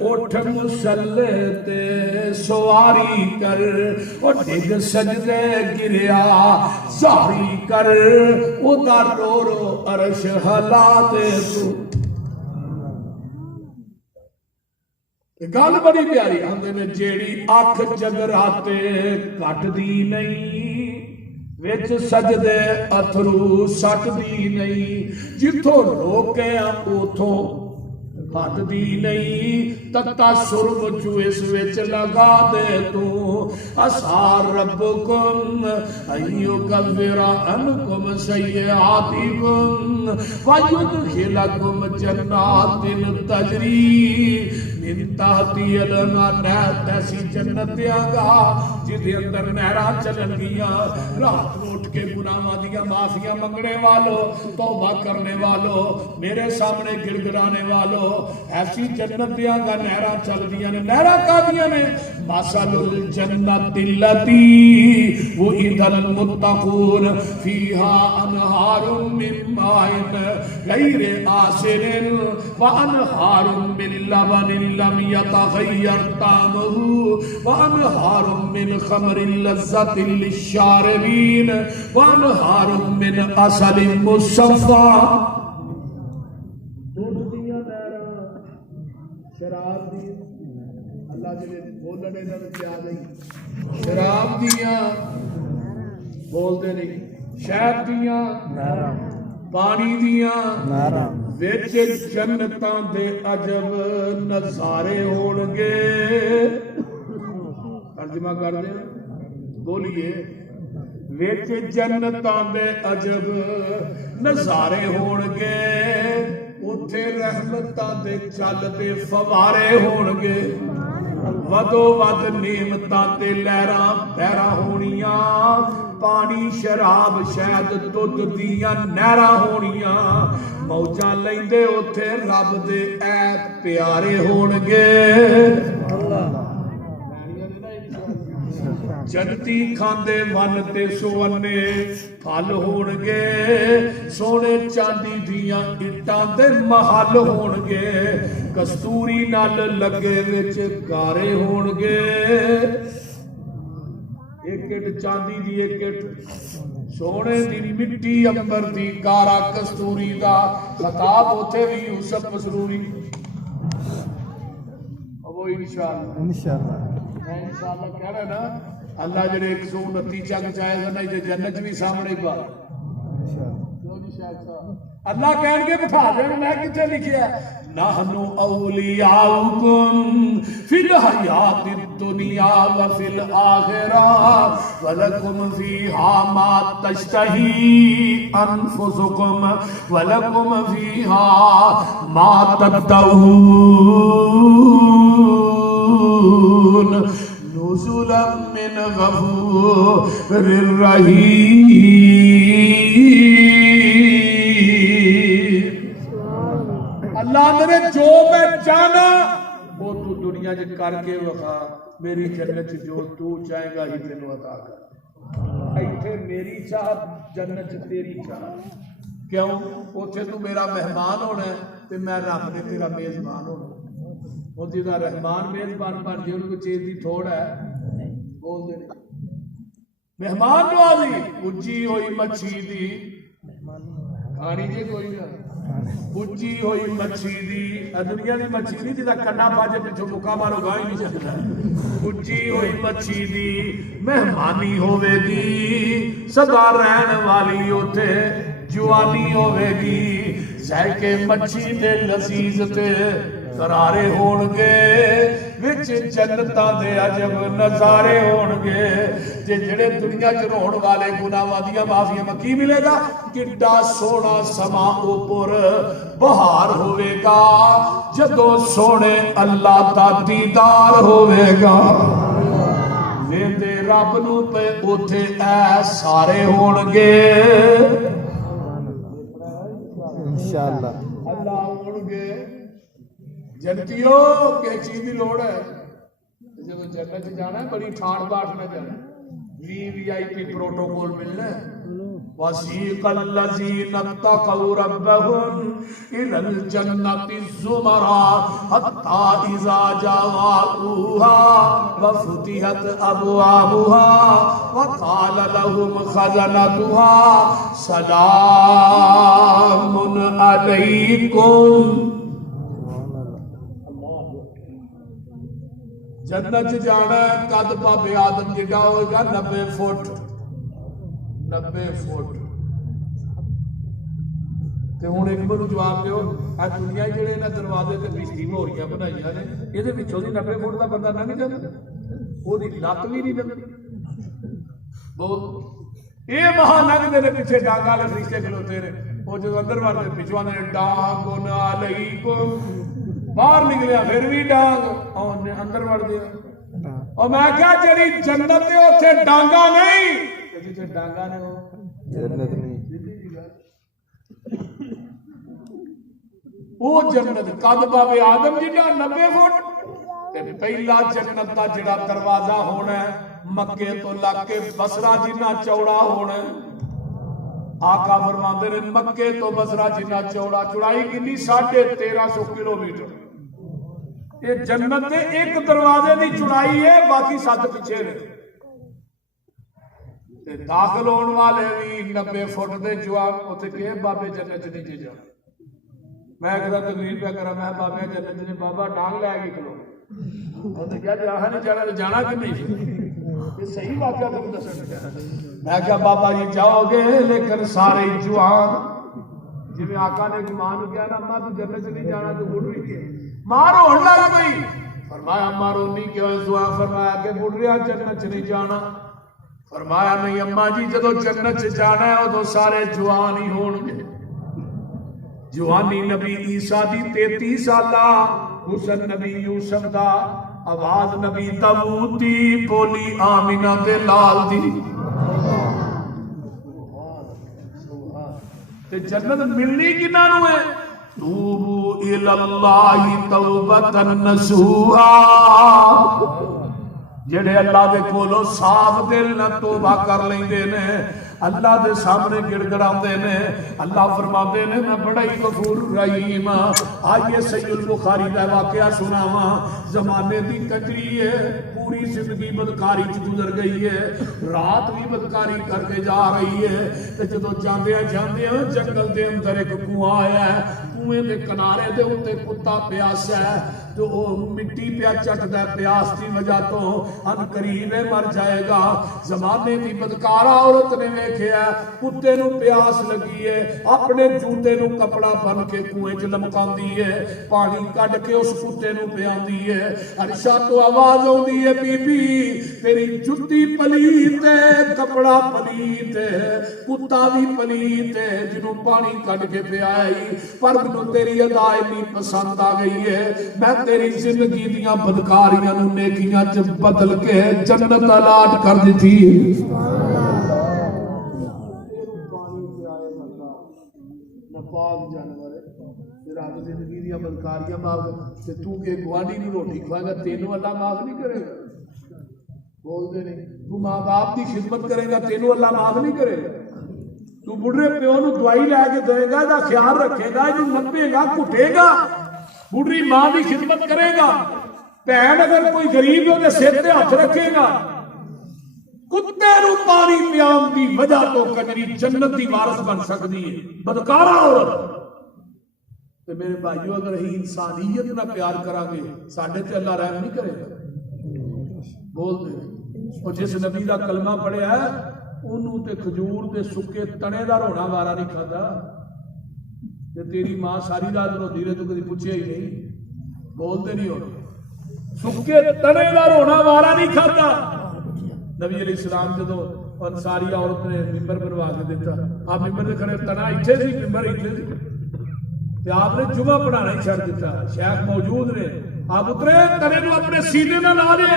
اٹھ مسلے تے سواری کر اور ڈگ سجدے گریا زاری کر ادا رو رو عرش ہلا دے تو گل بڑی پیاری آندے نے جیڑی اکھ جگراتے کٹ دی نہیں وچ سجدے اتھرو سٹ دی نہیں جتھوں روکے اوتھوں ہٹ دی نہیں تتا سرم چو اس وچ لگا دے تو اسار ربکم ایو کفرا انکم سیئاتکم ویدخلکم جنات تجری من تحتی الانہار ایسی جنتیاں گا جدے اندر نہراں چلن گیاں رات کو اٹھ کے گناہاں دیاں معافیاں منگنے والو توبہ کرنے والو میرے سامنے گڑ گڑانے والو ایسی جنتیاں گا نہراں چل دیاں نے نہراں کا دیاں نے مثل الجنت اللتی وعد المتقون فیہا انہار من ماء غیر آسن وانہار من لبن لم يتغیر طعمه وانہار من خمر لذت للشاربین وانہار من عسل مصفى شراب دی اللہ جلے بولنے دا کیا گئی شراب دیاں بول دے نہیں شہد دیاں پانی دیاں وچ جنتاں دے عجب نظارے ہونگے ترجمہ کر دیں بولیے وچ جنتاں دے عجب نظارے ہونگے اتھے رحمتاں دے چل دے فوارے ہونگے ودو ود نعمتاں تے لہراں پیراں ہونیاں پانی شراب شہد دودھ دیاں نہراں ہونیاں موجاں لیندے اتھے رب دے ایت پیارے ہونگے جنتی کھاندے ون تے سونے پھل ہونگے سونے چاندی دیاں اٹاں دے محل ہونگے کستوری نال لگے وچ گارے ہونگے ایک اٹ چاندی دی ایک اٹ سونے دی مٹی امبر دی گارا کستوری دا خطاب ہوتے بھی یوسف مسروری وہ انشاءاللہ میں انشاءاللہ کہہ رہا نا اللہ جڑے 129 چک چاہے سنا یہ جنت بھی سامنے پا اللہ کہن کے بٹھا دیں میں کتے لکھیا نحنو اولیاؤکم فی الحیات الدنیا وفی الآخرہ ولکم فیہا ما تشتہی انفسکم ولکم فیہا ما تدعون نزلا من غفور الرحیم اللہ میرے جو میں چاہنا وہ تو دنیا جے کر کے وخا میری جنت جو تو چاہے گا ہی تینوں عطا کر ایتھے میری چاہ جنت تیری چاہ کیوں اوتھے تو میرا مہمان ہونا ہے تے میں رب نے تیرا میزبان ہونا وہ جدا رحمان میزبان پر جو کو چیز دی تھوڑ ہے بول دے مہمان نوازی اچھی ہوئی مچھی دی کھانی جے کوئی نہ اچھی ہوئی مچھی دی دنیا دی مچھی نہیں جدا کنا باجے پیچھو مکا مارو گائی نہیں چکتا اچھی ہوئی مچھی دی مہمانی ہوئے گی سدا رہن والی ہوتے جوانی ہوئے گی ذائقے مچھی دے لذیذ تے قرارے ہونگے وچ جنتاں دے عجب نظارے ہونگے جڑے دنیا چ رہن والے گناہاں دیاں معافیاں میں کی ملے گا کڈا سونا سما اوپر بہار ہوے گا جدوں سونے اللہ دا دیدار ہوے گا ویندے رب نو تے اوتھے اے سارے ہونگے انشاءاللہ اللہ ہونگے جنتیوں کہ چیز بھی لوڑ ہے جب جنت جانا ہے بڑی ٹھاٹ باٹ میں جانا ہے وی آئی پی پروٹوکول ملنا ہے وَسِيقَ الَّذِينَ اتَّقَوْا رَبَّهُمْ إِلَى الْجَنَّةِ زُمَرًا حَتَّى إِذَا جَاءُوهَا وَفُتِحَتْ أَبْوَابُهَا وَقَالَ لَهُمْ خَزَنَتُهَا سَلَامٌ عَلَيْكُمْ جنت جانا ہے قد باب آدم جگہ ہوگا 90 فٹ تے ہن ایک بار جواب دیو آ دنیا جڑے انہاں دروازے تے بجلی مہوریاں بنائیاں نے ایدے وچوں دی 90 فٹ دا بندہ لنਘ جاندا او دی لت بھی نہیں لگدی بول اے وہاں لنگدے نے پیچھے ڈانگاں والے فرشتے کھلوتے نے او جدوں اندر وڑدے پیچھوں نے ڈانگ علیکم باہر نکلیا پھر بھی ڈانگ اور اندر وڑ گیا اور میں کہا جڑی جنت ہے اوتھے ڈانگا نہیں جتھے ڈانگا نے او جنت نہیں وہ جنت قد باب آدم جیڑا 90 فٹ تے پہلا جنت دا جڑا دروازہ ہونا ہے مکے تو لگ کے بصرہ جنہ چوڑا ہونا ہے آقا فرماندے نے مکے تو بصرہ جنہ چوڑا چوڑائی کتنی 1350 کلومیٹر یہ جنت دے ایک دروازے دی چوڑائی ہے باقی 7 پیچھے نے تے داخل ہون والے بھی 90 فٹ دے جواب اوتھے کہ بابے جنت نہیں جے جا میں کہتا تقریر پہ کرا میں بابے جنت نے بابا ڈانگ لے کے کھلو انہوں کیا جانا کہ نہیں یہ صحیح واقعہ تم دسنا میں کہا بابا جی جاؤ گے لیکن سارے جوان جی میں آقا نے ایک ماں نے کیا نا اماں تو جنت نہیں جانا تو بڑھ رہی ہے ماں روڑ لگ گئی فرمایا اماں رونی کیوں ہے دعا فرمایا کہ بڑھ رہا جنت نہیں جانا فرمایا نہیں اماں جی جدو جنت جانا ہے وہ تو سارے جوان ہی ہون گے جوانی نبی عیسیٰ دی 33 سالہ حسن نبی یوسف دا آواز نبی داؤد دی بولی آمینہ دے لال دی تے جنت ملنی کنہ نو ہے توبو الاللہ توبتا نسوہا جڑے اللہ دے کولو صاف دل نہ توبہ کر لیں دے نے اللہ دے سامنے گڑ گڑا دے نے اللہ فرما دے نے میں بڑا ہی غفور رحیم آئیے سید البخاری دا واقعہ سناواں زمانے دی کجری ہے پوری زندگی بدکاری چ گزر گئی ہے رات بھی بدکاری کر کے جا رہی ہے تے جدوں جاندے جنگل دے اندر ایک کنواں آیا ہے کنویں دے کنارے دے اوتے کتا پیاسا ہے تو وہ مٹی پیا چٹدا ہے پیاس کی وجہ تو ان قریب مر جائے گا زمانے دی بدکارا عورت نے ویکھیا کتے نو پیاس لگی ہے اپنے جوتے نو کپڑا بن کے کنویں چ لمکاندی ہے پانی کڈ کے اس کتے نو پیاندی ہے عرشا تو آواز آندی ہے بی بی تیری جُتی پلیت ہے کپڑا پلیت ہے کتا بھی پلیت ہے جنوں پانی کڈ کے پیائی پر مینوں تیری ادا اتنی پسند آ گئی ہے میں تیری زندگی دیاں بدکاریاں نو نیکیاں چ بدل کے جنت الاٹ کر دیتی زندگی دیا بدکاریاں معاف تے تو کہ گوانڈی نو روٹی کھوائے گا تینوں اللہ معاف نہیں کرے گا بولتے نہیں تو ماں باپ کی خدمت کرے گا تینوں اللہ معاف نہیں کرے گا تو بڑھے پیو نو دوائی لے کے دے گا دا خیال رکھے گا جو نپے گا کٹے گا بڑھی ماں کی خدمت کرے گا بہن اگر کوئی غریب ہو تو سر تے ہاتھ رکھے گا کتے نو پانی پیام دی وجہ تو کجری جنت دی وارث بن سکتی ہے بدکارا عورت تو میرے بھائیو اگر ہی انسانیت نہ پیار کرا گے ساڑھے تے اللہ رحم نہیں کرے گا بول دے اور جس نبی دا کلمہ پڑھے ہے انہوں تے کھجور تے سکے تنے دا رونا وارا نہیں کھادا کہ تیری ماں ساری رات رو دیرے تو کدی پوچھے ہی نہیں بولتے نہیں ہو سکے تنے دا رونا وارا نہیں کھادا نبی علیہ السلام جدو انصاری عورت نے ممبر بنوا کے دیتا آپ ممبر دے کھڑے تنا ایتھے سی ممبر ایتھے سی کہ آپ نے جمعہ پڑھانا ہی چھڑ دیتا شیخ موجود نے آپ اترے تنے نو اپنے سینے نہ لا دے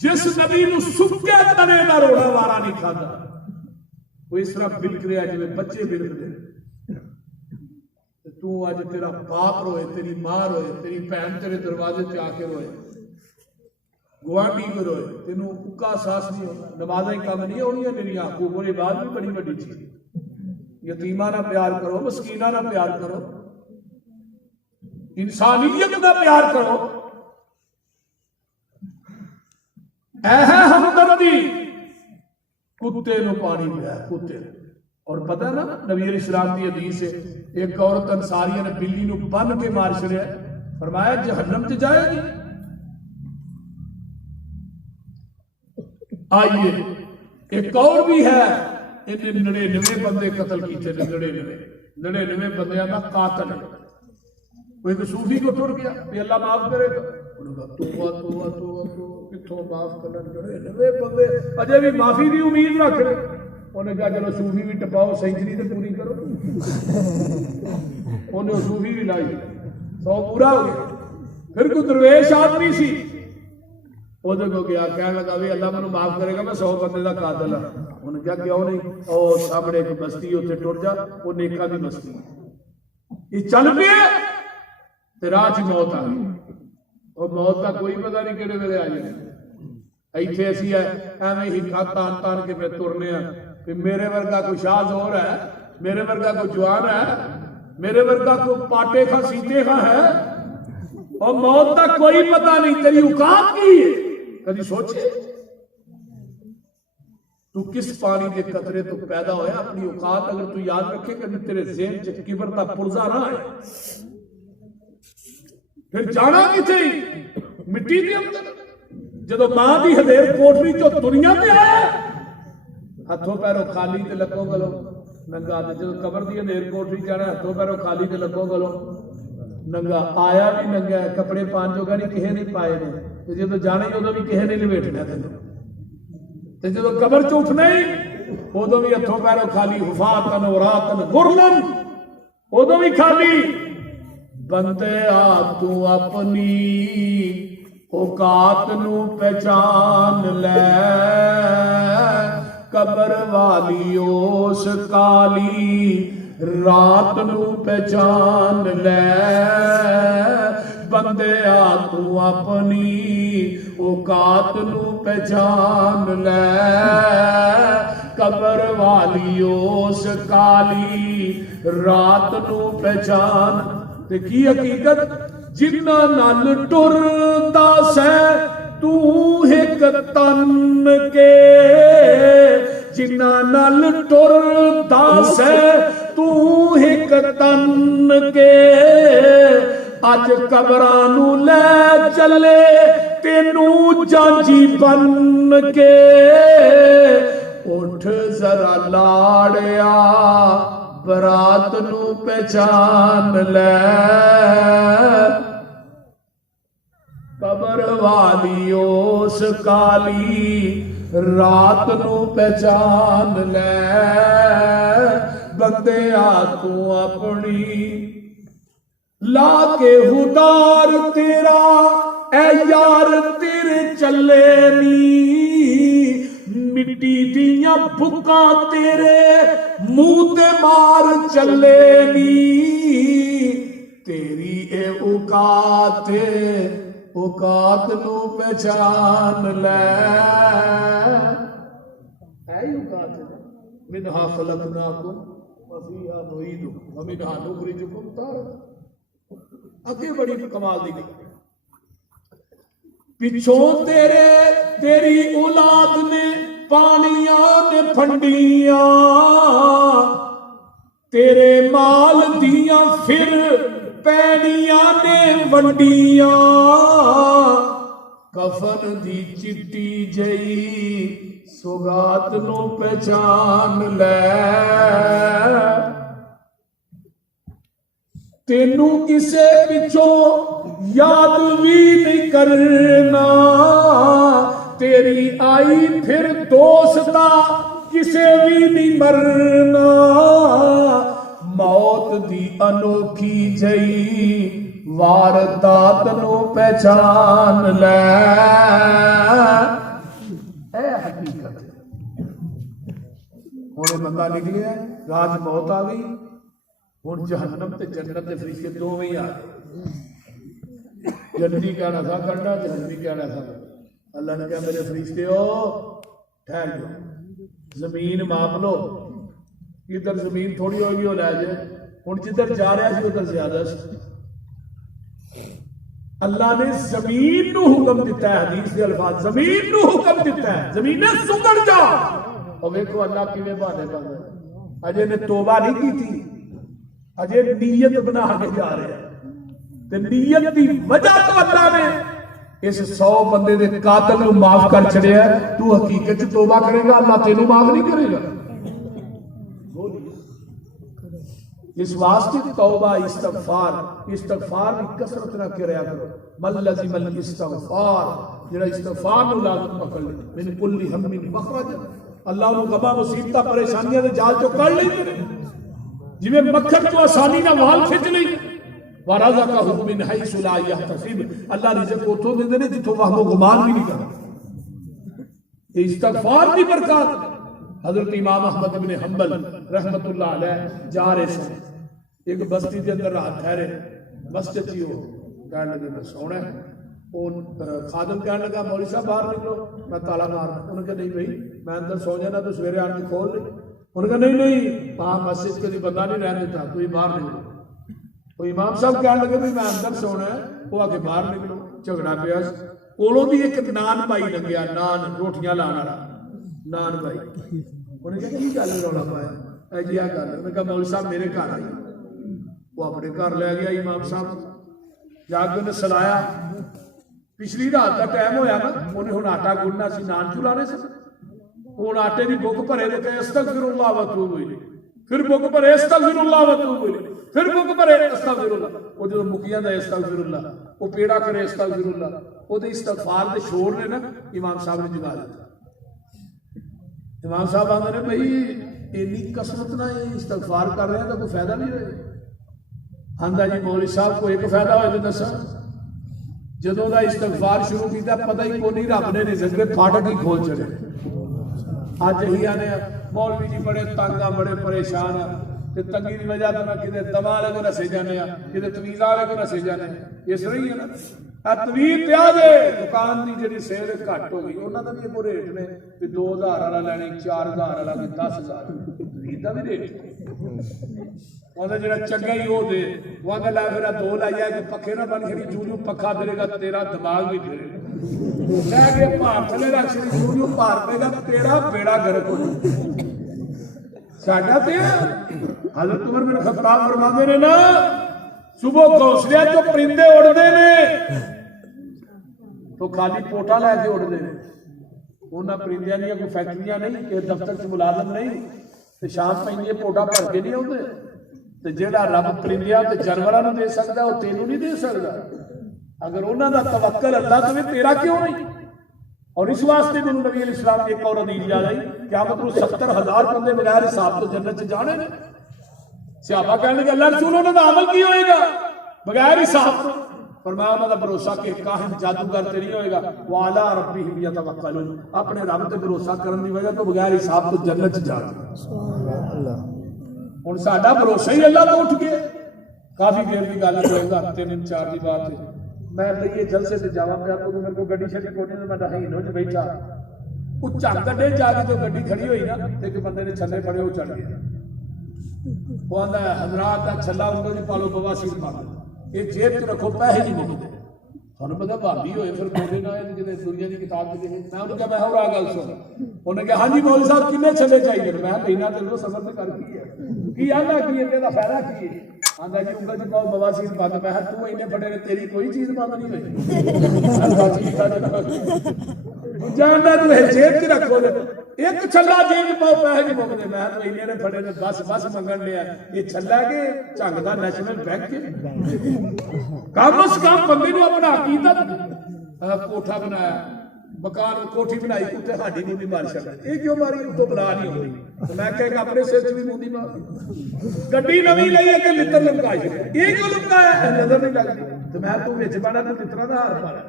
جس نبی نو سکے تنے دا رونا وارا نہیں کھادا وہ اس طرح بلک رہا ہے جو بچے بلک دے تو آج تیرا باپ روئے تیری ماں روئے تیری بہن تیرے دروازے پہ آ کے روئے گوانڈی کو روئے تینوں اکا ساس نہیں ہوتا نمازیں کم نہیں ہونی ہے میری آنکھوں کو بعد بھی بڑی بڑی چیز یتیمہ نہ پیار کرو مسکینہ نہ پیار کرو انسانیت نہ پیار کرو اے ہمدردی کتے نو پانی پیا کتے اور پتہ نا نبی علیہ السلام کی حدیث ہے ایک عورت انصاریہ نے بلی نو بن کے مار چھڑیا فرمایا جہنم تے جائے گی آئیے ایک اور بھی ہے انہیں 99 بندے قتل کیتے تھے، 99 بندیاں کا قاتل ہے۔ کوئی صوفی کو ٹر گیا بھی اللہ معاف کرے گا، انہوں نے کہا توبہ توبہ توبہ توبہ، کتوں معاف کرنا، 99 بندے اجے بھی معافی کی امید رکھ رہے۔ انہیں کہا چلو صوفی بھی ٹپاؤ، سینچری تو پوری کرو۔ انہیں صوفی بھی لائی، 100 پورا ہو گیا۔ پھر کوئی درویش آدمی سی، وہ کو گیا کہنے لگا بھی اللہ مجھے معاف کرے گا، میں 100 بندے کا قاتل ہوں۔ انہوں نے کہا کیوں نہیں، اور سامنے ایک بستی اتنے ٹر جا، وہ نیکا کی بستی، یہ چل پے تے راہ چ موت آ گئی۔ اور موت کا کوئی پتہ نہیں کہڑے ویلے آ جائے۔ ایتھے اسی ایویں ہی تان تان کے پہ ترنے ہیں کہ میرے ورگا کوئی شاہ زور ہے، میرے ورگا کوئی جوان ہے، میرے ورگا کوئی پاٹے کا سیتے کا ہے، اور موت کا کوئی پتہ نہیں، تیری اوقات کی ہے۔ کبھی سوچے تو کس پانی کے قطرے تو پیدا ہویا، اپنی اوقات اگر تو یاد رکھے کہ تیرے ذہن چ کبر دا پرزا نہ آئے، پھر جانا کتنے مٹی کے اندر۔ جدو ماں دی ہدیر کوٹری چو دنیا میں آیا، ہتھوں پیروں خالی تے لکوں گلو ننگا، جدو قبر دی ہدیر کوٹری جانا ہتھوں پیروں خالی تے لکوں گلو ننگا، آیا بھی ننگا ہے، کپڑے پان جو گا نہیں کہے نہیں پائے نے، جدو جانے ادو بھی کہے نہیں لپیٹنا تینوں، جدو قبر چ اٹھنا ہی ادو بھی ہتھوں پیروں خالی، حفاتن عوراتن غرلن ادو بھی خالی۔ بندے آ تو اپنی اوقات نو پہچان لے، قبر والی اس کالی رات نو پہچان لے، بندے آ تو اپنی اوقات نو پہچان لے، قبر والی اس کالی رات نو پہچان۔ تے کی حقیقت جنہ نال ٹردا سہ تو ایک تن کے، جنہ نال ٹردا سہ تو ایک تن کے، اج قبراں نو لے چلے تینوں جانجی بن کے، اٹھ ذرا لاڑیا برات نو پہچان لے، قبر والی اس کالی رات نو پہچان لے، بندے آ تو اپنی لا کے ہدار تیرا اے یار تیرے چلے نی، مٹی دیاں بھکاں تیرے منہ تے مار چلے نی، تیری اے اوقات نو پہچان لے، اے اوقات منہا خلقناکم وفیہا نعیدکم ومنہا نخرجکم تارۃ۔ اگے بڑی کمال دی گئی، پچھوں تیری اولاد نے پانیاں نے پھنڈیاں، تیرے مال دیاں پھر پینیاں نے ونڈیاں، کفن دی چٹی جئی سوگات نو پہچان لے، تینوں کسے پچھوں یاد بھی نہیں کرنا، تیری آئی پھر دوستا کسے بھی نہیں مرنا، موت دی انوکھی جئی واردات نو پہچان لے، اے حقیقت۔ ہن بندہ نکلیا، راج موت آ گئی، ہن جہنم تے جنت دے فرشتے دوویں ہی آ گئے، جنتی کہنا تھا کرنا، جہنمی کہنا تھا۔ اللہ نے کہا میرے فرشتے ہو ٹھہر جاؤ، زمین ماپ لو، ادھر زمین تھوڑی ہوگی وہ لے جائے، ہن جدھر جا رہا سی ادھر زیادہ سی۔ اللہ نے زمین نو حکم دیتا ہے، حدیث کے الفاظ، زمین نو حکم دیتا ہے زمین نے سکڑ جا، اور دیکھو اللہ کیویں بہانے بن رہے، اجے نے توبہ نہیں کی تھی، اجے نیت بنا کے جا رہے ہیں، تے نیت دی وجہ تو اللہ نے اس 100 بندے دے قاتل نو معاف کر چھڑیا ہے، تو حقیقت توبہ کرے گا اللہ تینوں معاف نہیں کرے گا۔ اس واسطے توبہ استغفار کی کثرت نہ کریا کرو. من لزم الاستغفار جڑا استغفار نو لازم پکڑ لے من کل ہم مخرج اللہ نو غماں مصیبتاں پریشانیاں دے جال چوں کڈ لے جویں مکھن تو آسانی نال وال کھچ لئی. ورزقہ من حیث لا یحتسب اللہ رزق اتوں دیندے نے جتوں وہم و گمان بھی نہیں کردا. استغفار کی برکات. حضرت امام احمد بن حنبل رحمت اللہ علیہ جا رہے سن ایک بستی کے اندر رات ٹھہرے. مسجد تھی وہ کہنے لگے میں سونا ہے. وہ خادم کہنے لگا مولوی صاحب باہر نکلو میں تالا مارنا. انہوں نے کہا نہیں بھائی میں اندر سو جانا تو سویرے آن کے کھول لیں. انہوں نے کہا نہیں وہاں مسجد کے لیے بندہ نہیں رہنے دیتا تو یہ باہر نکلو. وہ امام صاحب کہنے لگے بھی میں اندر سونا ہے. وہ آ کے باہر نکلو. جھگڑا پیا کولوں بھی ایک نان بھائی لگیا نان روٹیاں لانا والا نان بھائی. انہوں نے کہا کی گل رولا پایا جی آ گل. میں کہا مولوی صاحب میرے گھر آئی. وہ اپنے گھر لے گیا امام صاحب جا کے انہیں سلایا. پچھلی رات کا ٹائم ہویا نا انہیں ہوں آٹا گننا سی نان چلانے سے. ہوں آٹے کی بک بھرے تو کہ استغفر اللہ واتوب الیہ. پھر بک بھرے استغفر اللہ واتوب الیہ. پھر بک بھرے استغفر اللہ. وہ جو مکیاں دا استغفر اللہ وہ پیڑا کرے استغفر اللہ. وہ استغفار دے شور نے نا امام صاحب نے جگا دیتا. امام صاحب آتے ہیں بھائی اینی کثرت نہ استغفار کر رہے ہیں تو کوئی فائدہ نہیں رہے. آندا جی مولوی صاحب کو ایک فائدہ ہوئے تو دسا جدوں دا استغفار شروع کیتا پتہ ہی کوئی نہیں رب نے رزق دے پھاٹک ہی کھول چڑے. اج ہی آنے مولوی جی بڑے تنگ آ بڑے پریشان آ تے تنگی دی وجہ تو میں کدے دوا والے کو نسے جانے آ کدے تویز والے کو نسے جانے. اس طرح ہی ہے نا تویز پیا دے دکان دی جڑی سیل گھٹ ہو گئی انہاں دا بھی کوئی ریٹ نے کہ 2000 والا لینی 4000 والا کہ 10000 تویز دا بھی ریٹ. وہ جڑا چنگا ہی وہ دے وہ لا پھر دو لایا کہ پکھے نہ بن کھڑی جو جو پکھا پھرے گا تیرا دماغ بھی پھرے گا. کہہ کے بھار تھلے رکھ چڑی جو جو بھار پے گا تیرا بیڑا گرک ہو جائے. ساڈا تے حضرت عمر بن خطاب فرماندے نے نا صبح گھونسلے تو پرندے اڑتے ہیں تو خالی پوٹا لے کے اڑتے ہیں. انہاں پرندیاں دیا کوئی فیکٹریاں نہیں کہ دفتر چ ملازم نہیں تو شام پہ پوٹا بھر کے نہیں آتے. تو جہاں رب پرندیاں تے جانوراں نوں دے سکتا وہ تینوں نہیں دے سکتا. اگر انہاں دا توکل اللہ تو تیرا کیوں نہیں. اور اس واسطے بھی نبی علیہ السلام کی ایک اور حدیث یاد آئی کیا مطلب 70,000 بندے بغیر حساب تو جنت چ جانے نے. صحابہ کہنے لگے اللہ رسول انہوں کا عمل کی ہوئے گا بغیر حساب تو. فرمایا انہوں کا بھروسہ کہ کاہن جادوگر تے نہیں ہوئے گا. وعلی ربہم یتوکلون اپنے رب تے بھروسہ کرنے کی وجہ تو بغیر حساب تو جنت چ جانے. ہوں ساڈا بھروسہ ہی اللہ تو اٹھ گیا. کافی دیر کی گل ہے 2003-4 کی بات ہے. میں لئیے جلسے سے جاوا پیا تو میرے کو گڈی چھڈی کوٹے تے میں ڈہینو چ بیٹھا وہ چک گڈے جا کے جو گڈی کھڑی ہوئی نا ایک بندے نے چھلے پڑے وہ چڑھ گیا. وہ آندا ہے حضرات کا چھلا انگل چ پالو بواسیر پا لو یہ جیب چ رکھو پیسے نہیں مکتے. تھانوں پتہ بھابی ہوئے پھر بولے نہ کتے دنیا کی کتاب لکھے. میں انہوں نے کہا میں اور آ گل سن. انہوں نے کہا ہاں جی مولوی صاحب کنے چھلے چاہیے. میں لینا تیرے کو سفر سے کر کی آندا کی ہے فائدہ کی ہے. آندا جی انگل چ پاؤ بواسیر بند. میں تو اینے بڑے نے تیری کوئی چیز بند نہیں ہوئی. جاننا تو ہے جیب چ رکھو ایک چھلا جیب پاؤ پیسے نہیں مکتے. میں تو اینے نے بڑے نے بس منگن لیا یہ چھلا کے جنگ کا نیشنل بینک کم از کم بندے نے اپنا عقیدت کوٹھا بنایا مکان کوٹھی بنائی کتے ہاڈی موندی مار چڑھا. یہ کیوں ماری تو بلا نہیں ہوتی. میں کہ اپنے سر چ بھی موندی مار گڈی نویں لئی ہے کہ لتر لمکائی یہ کیوں لمکایا نظر نہیں لگتی. تو میں تو وچ پانا تو لتراں دا ہار پانا.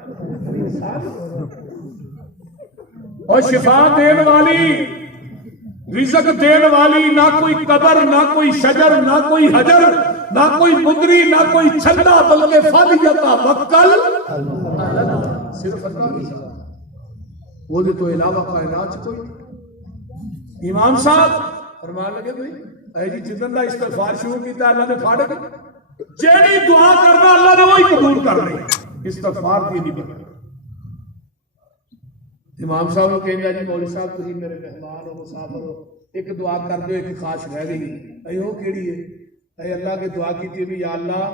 اور شفا دین والی رزق دین والی نہ کوئی قبر نہ کوئی شجر نہ کوئی حجر نہ کوئی مدری نہ کوئی چھلا بلکہ فالیتا وکل صرف اللہ کی ذات وہ تو علاوہ کائنات کوئی. امام صاحب فرمان لگے بھائی اے جی جدن دا استغفار شروع کیتا اللہ نے پھاڑ کے جیڑی دعا کرنا اللہ نے وہی قبول کرنی. استغفار کی نہیں بتا. امام صاحب نے کہا جی مولوی صاحب تسی میرے مہمان ہو مسافر ہو ایک دعا کر دو ایک خاص رہ گئی. اے وہ کیڑی ہے. اے اللہ کے دعا کی بھی یا اللہ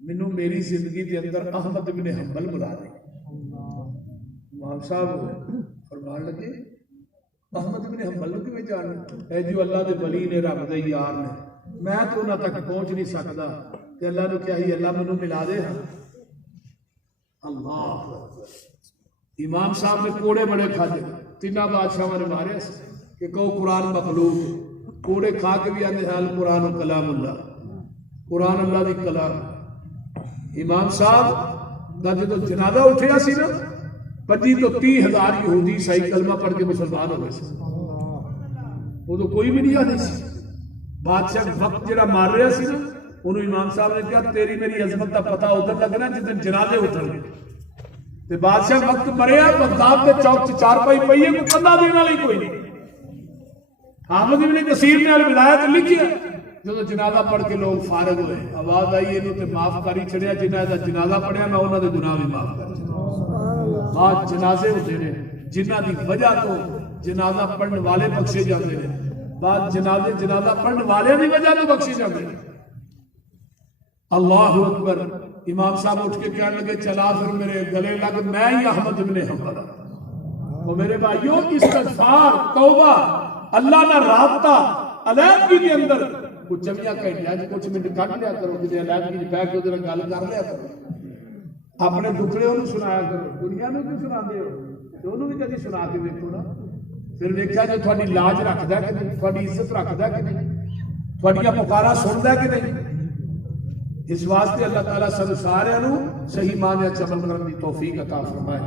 مینوں میری زندگی کے اندر احمد بن حنبل بلا دے. امام صاحب فرمان لگے احمد بن حنبل کو کیویں جاننا. اے جو اللہ دے ولی نے رب دے یار نے میں تو انہاں تک پہنچ نہیں سکتا کہ اللہ نے کیا ہی اللہ مینوں ملا دے ہاں اللہ امام صاحب نے کوڑے بڑے کھاتے تینہ بادشاہ نے مارے کہ کہو قرآن مخلوق ہے کوڑے کھا کے بھی آنے حال قرآن و کلام اللہ قرآن اللہ دی کلام امام صاحب دا جدو جنازہ اٹھیا سی نا 25 تو 30,000 یہودی عیسائی کلمہ پڑھ کے مسلمان ہو گئے سی وہ تو کوئی بھی نہیں آتی سی بادشاہ وقت جڑا مار رہا سی نا انہوں امام صاحب نے کہا تیری میری عظمت کا پتہ ادھر لگنا جدن جنازے اٹھن گے تے بادشاہ وقت مریا بغداد کے چوک سے چارپائی پئی ہے کوئی پتہ دینے والی کوئی نہیں حافظ ابن کثیر نے الولایت لکھی ہے جو جنازہ پڑھ کے لوگ فارغ ہوئے آواز آئی انہوں تے معاف کری چھڑیا جنہاں دا جنازہ پڑھیا میں انہوں دے گناہ بھی معاف کر چھڑیا بعد جنازے ہوتے ہیں جنہاں دی وجہ تو جنازہ پڑھنے والے بخشے جاتے ہیں بعد جنازہ پڑھنے والے دی وجہ تو بخشے جاتے ہیں اللہ اکبر امام صاحب اٹھ کے کہنے لگے چلا پھر میرے گلے لگ میں ہی احمد ابن حنبل اور میرے بھائیوں استغفار توبہ اللہ نہ رابطہ علیحدگی کے اندر کچھ جمعیہ کہہ دیا کچھ منٹ کٹ لیا کرو کہ علیحدگی بیٹھ کے ادھر گل کر لیا کرو اپنے دکھڑے انہوں سنایا کرو دنیا میں کیوں سنا دے ہو انہوں بھی کدی سنا کے دیکھو نا پھر دیکھا جو تھوڑی لاج رکھدا ہے کہ نہیں تھوڑی عزت رکھدا ہے کہ نہیں تھوڑیاں پکارا سندا ہے کہ نہیں اس واسطے اللہ تعالیٰ سب سارے نو صحیح معنی عمل کرنے کی توفیق عطا فرمائے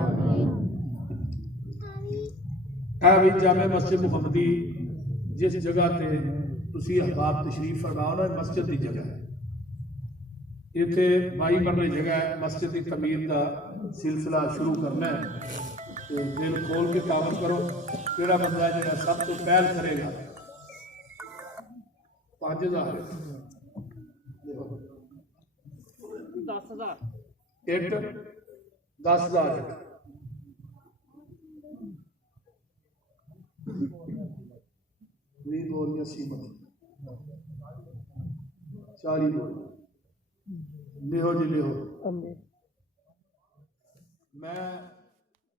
اے بھی جامع مسجد محمدی جس جگہ تے تسی احباب تشریف فرماؤ نا مسجد کی جگہ ہے اتنے 22 مرلے جگہ ہے مسجد کی تعمیر کا سلسلہ شروع کرنا ہے دل کھول کے تعاون کرو کیڑا بندہ ہے جڑا سب تو پہل کرے گا 5000 10,000 10,000 بول 80 40 بول لہو جی لہو میں